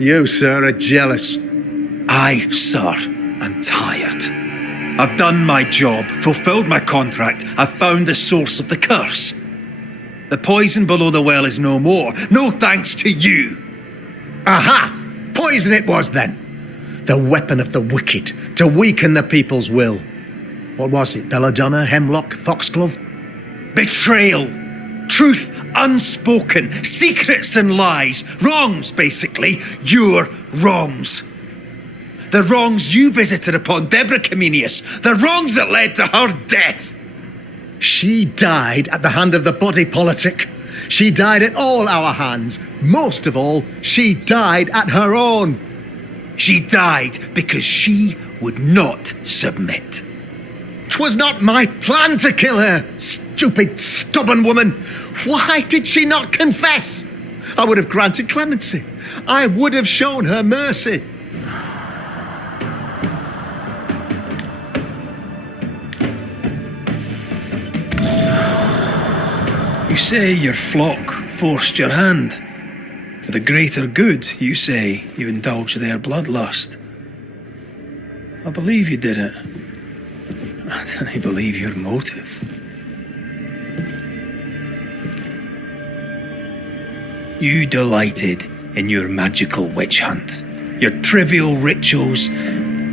You, sir, are jealous. I, sir, am tired. I've done my job, fulfilled my contract, I've found the source of the curse. The poison below the well is no more, no thanks to you. Aha! Poison it was then. The weapon of the wicked, to weaken the people's will. What was it, belladonna, hemlock, foxglove? Betrayal. Truth unspoken, secrets and lies, wrongs basically, your wrongs. The wrongs you visited upon Deborah Comenius, the wrongs that led to her death. She died at the hand of the body politic. She died at all our hands. Most of all, she died at her own. She died because she would not submit. 'Twas not my plan to kill her, stupid, stubborn woman. Why did she not confess? I would have granted clemency. I would have shown her mercy. You say your flock forced your hand. For the greater good, you say you indulged their bloodlust. I believe you did it. I don't believe your motive. You delighted in your magical witch hunt, your trivial rituals.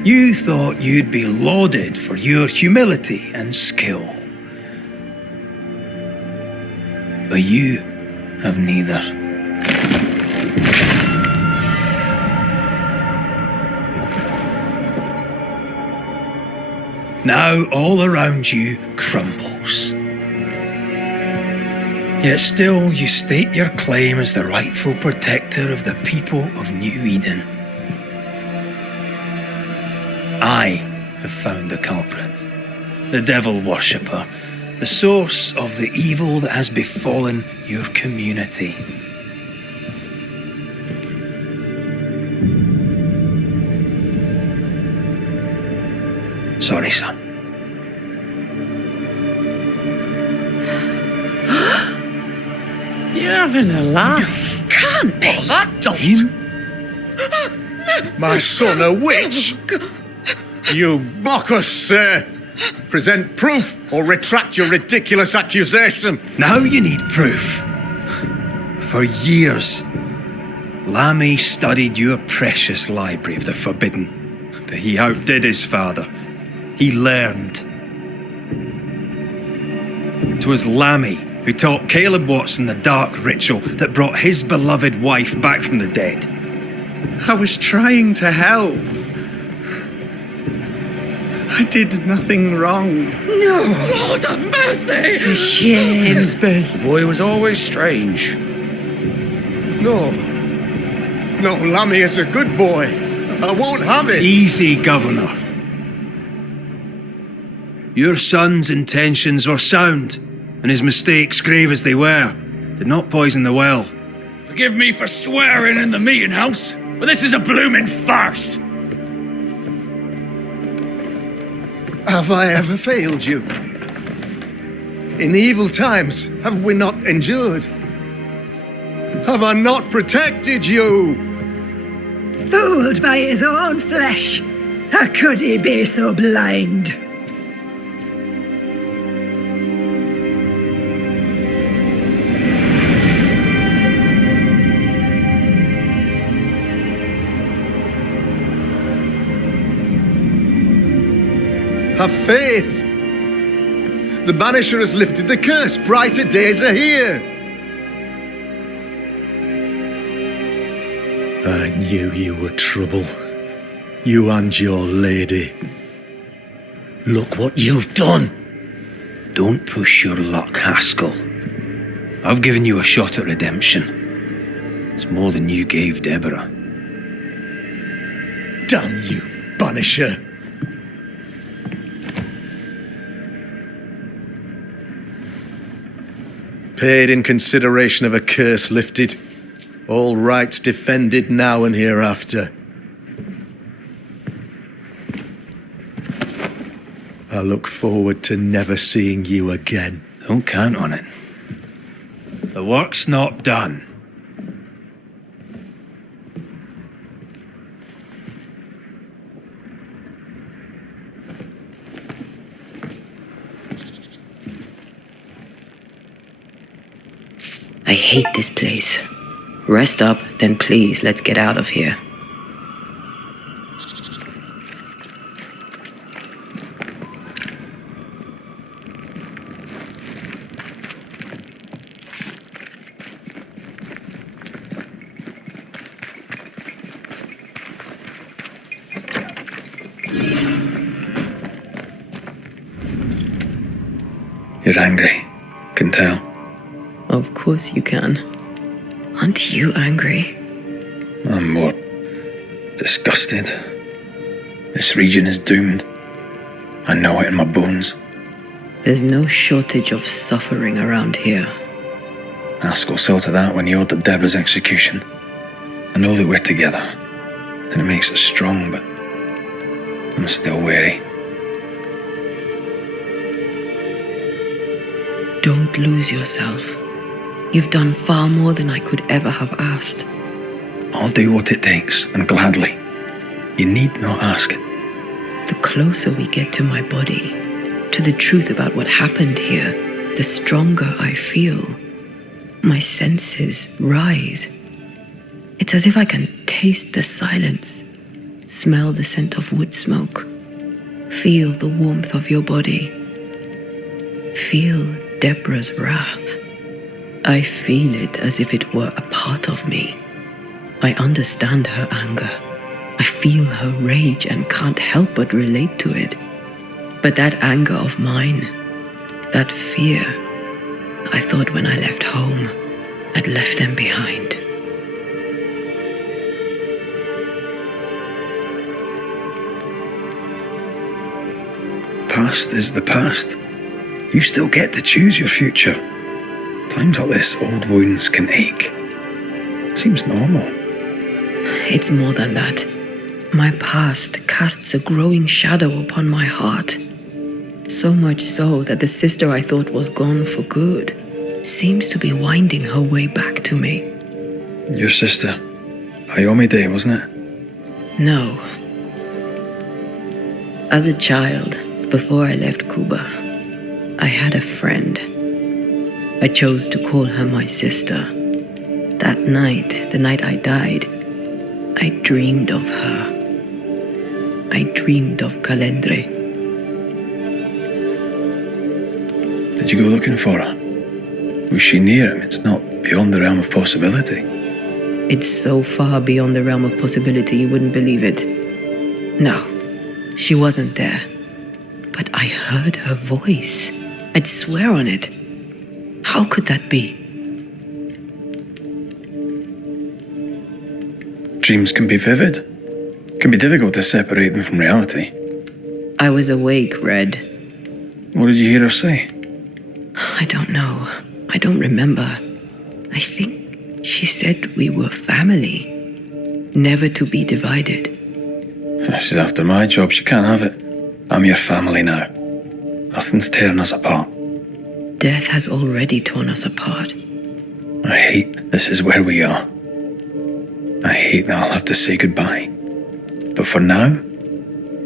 You thought you'd be lauded for your humility and skill. But you have neither. Now all around you crumbles. Yet still you state your claim as the rightful protector of the people of New Eden. I have found the culprit, the devil worshipper, the source of the evil that has befallen your community. Sorry, son. You're having a laugh. Can't be. Oh, that don't. My son, a witch. You mock us, sir. Present proof or retract your ridiculous accusation. Now you need proof. For years, Lammy studied your precious library of the forbidden, but he outdid his father. He learned. 'Twas Lammy who taught Caleb Watson the dark ritual that brought his beloved wife back from the dead. I was trying to help. I did nothing wrong. No! Lord have mercy! For shame. The boy was always strange. No. No, Lammy is a good boy. I won't have it. Easy, Governor. Your son's intentions were sound, and his mistakes, grave as they were, did not poison the well. Forgive me for swearing in the meeting house, but this is a blooming farce. Have I ever failed you? In evil times, have we not endured? Have I not protected you? Fooled by his own flesh. How could he be so blind? Have faith. The Banisher has lifted the curse. Brighter days are here. I knew you were trouble. You and your lady. Look what you've done. Don't push your luck, Haskell. I've given you a shot at redemption. It's more than you gave Deborah. Damn you, Banisher. Paid in consideration of a curse lifted. All rights defended now and hereafter. I look forward to never seeing you again. Don't count on it. The work's not done. I hate this place. Rest up, then please, let's get out of here. You're angry. Can tell. Of course you can. Aren't you angry? I'm more disgusted. This region is doomed. I know it in my bones. There's no shortage of suffering around here. Haskell saw to that when he ordered Deborah's execution. I know that we're together, and it makes us strong, but I'm still wary. Don't lose yourself. You've done far more than I could ever have asked. I'll do what it takes, and gladly. You need not ask it. The closer we get to my body, to the truth about what happened here, the stronger I feel. My senses rise. It's as if I can taste the silence, smell the scent of wood smoke, feel the warmth of your body, feel Deborah's wrath. I feel it as if it were a part of me. I understand her anger. I feel her rage and can't help but relate to it. But that anger of mine, that fear, I thought when I left home, I'd left them behind. Past is the past. You still get to choose your future. Times like this, old wounds can ache. Seems normal. It's more than that. My past casts a growing shadow upon my heart. So much so that the sister I thought was gone for good seems to be winding her way back to me. Your sister. Ayomide, wasn't it? No. As a child, before I left Cuba, I had a friend. I chose to call her my sister. That night, the night I died, I dreamed of her. I dreamed of Calendre. Did you go looking for her? Was she near him? It's not beyond the realm of possibility. It's so far beyond the realm of possibility you wouldn't believe it. No, she wasn't there. But I heard her voice. I'd swear on it. How could that be? Dreams can be vivid. Can be difficult to separate them from reality. I was awake, Red. What did you hear her say? I don't know. I don't remember. I think she said we were family. Never to be divided. She's after my job. She can't have it. I'm your family now. Nothing's tearing us apart. Death has already torn us apart. I hate this is where we are. I hate that I'll have to say goodbye. But for now,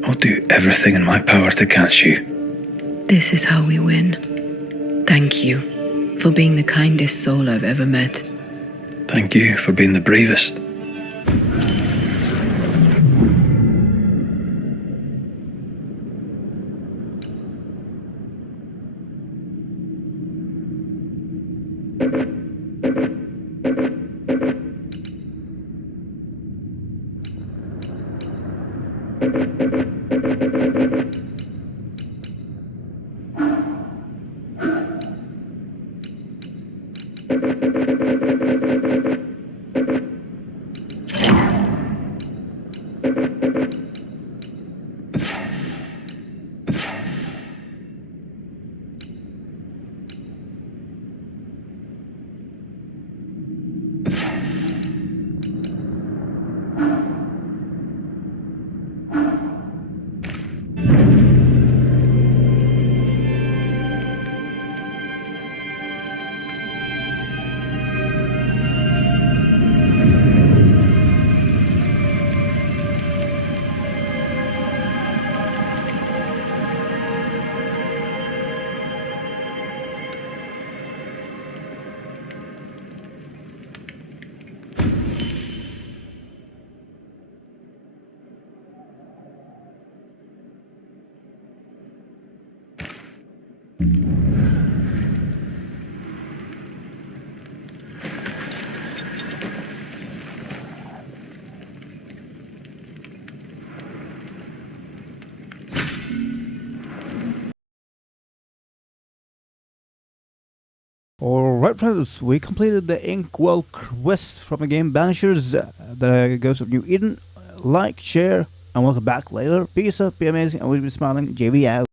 I'll do everything in my power to catch you. This is how we win. Thank you for being the kindest soul I've ever met. Thank you for being the bravest. Alright friends, we completed the Inkwell quest from the game Banishers, the Ghost of New Eden. Like, share, and welcome back later. Peace up, be amazing, and we'll be smiling. JV out.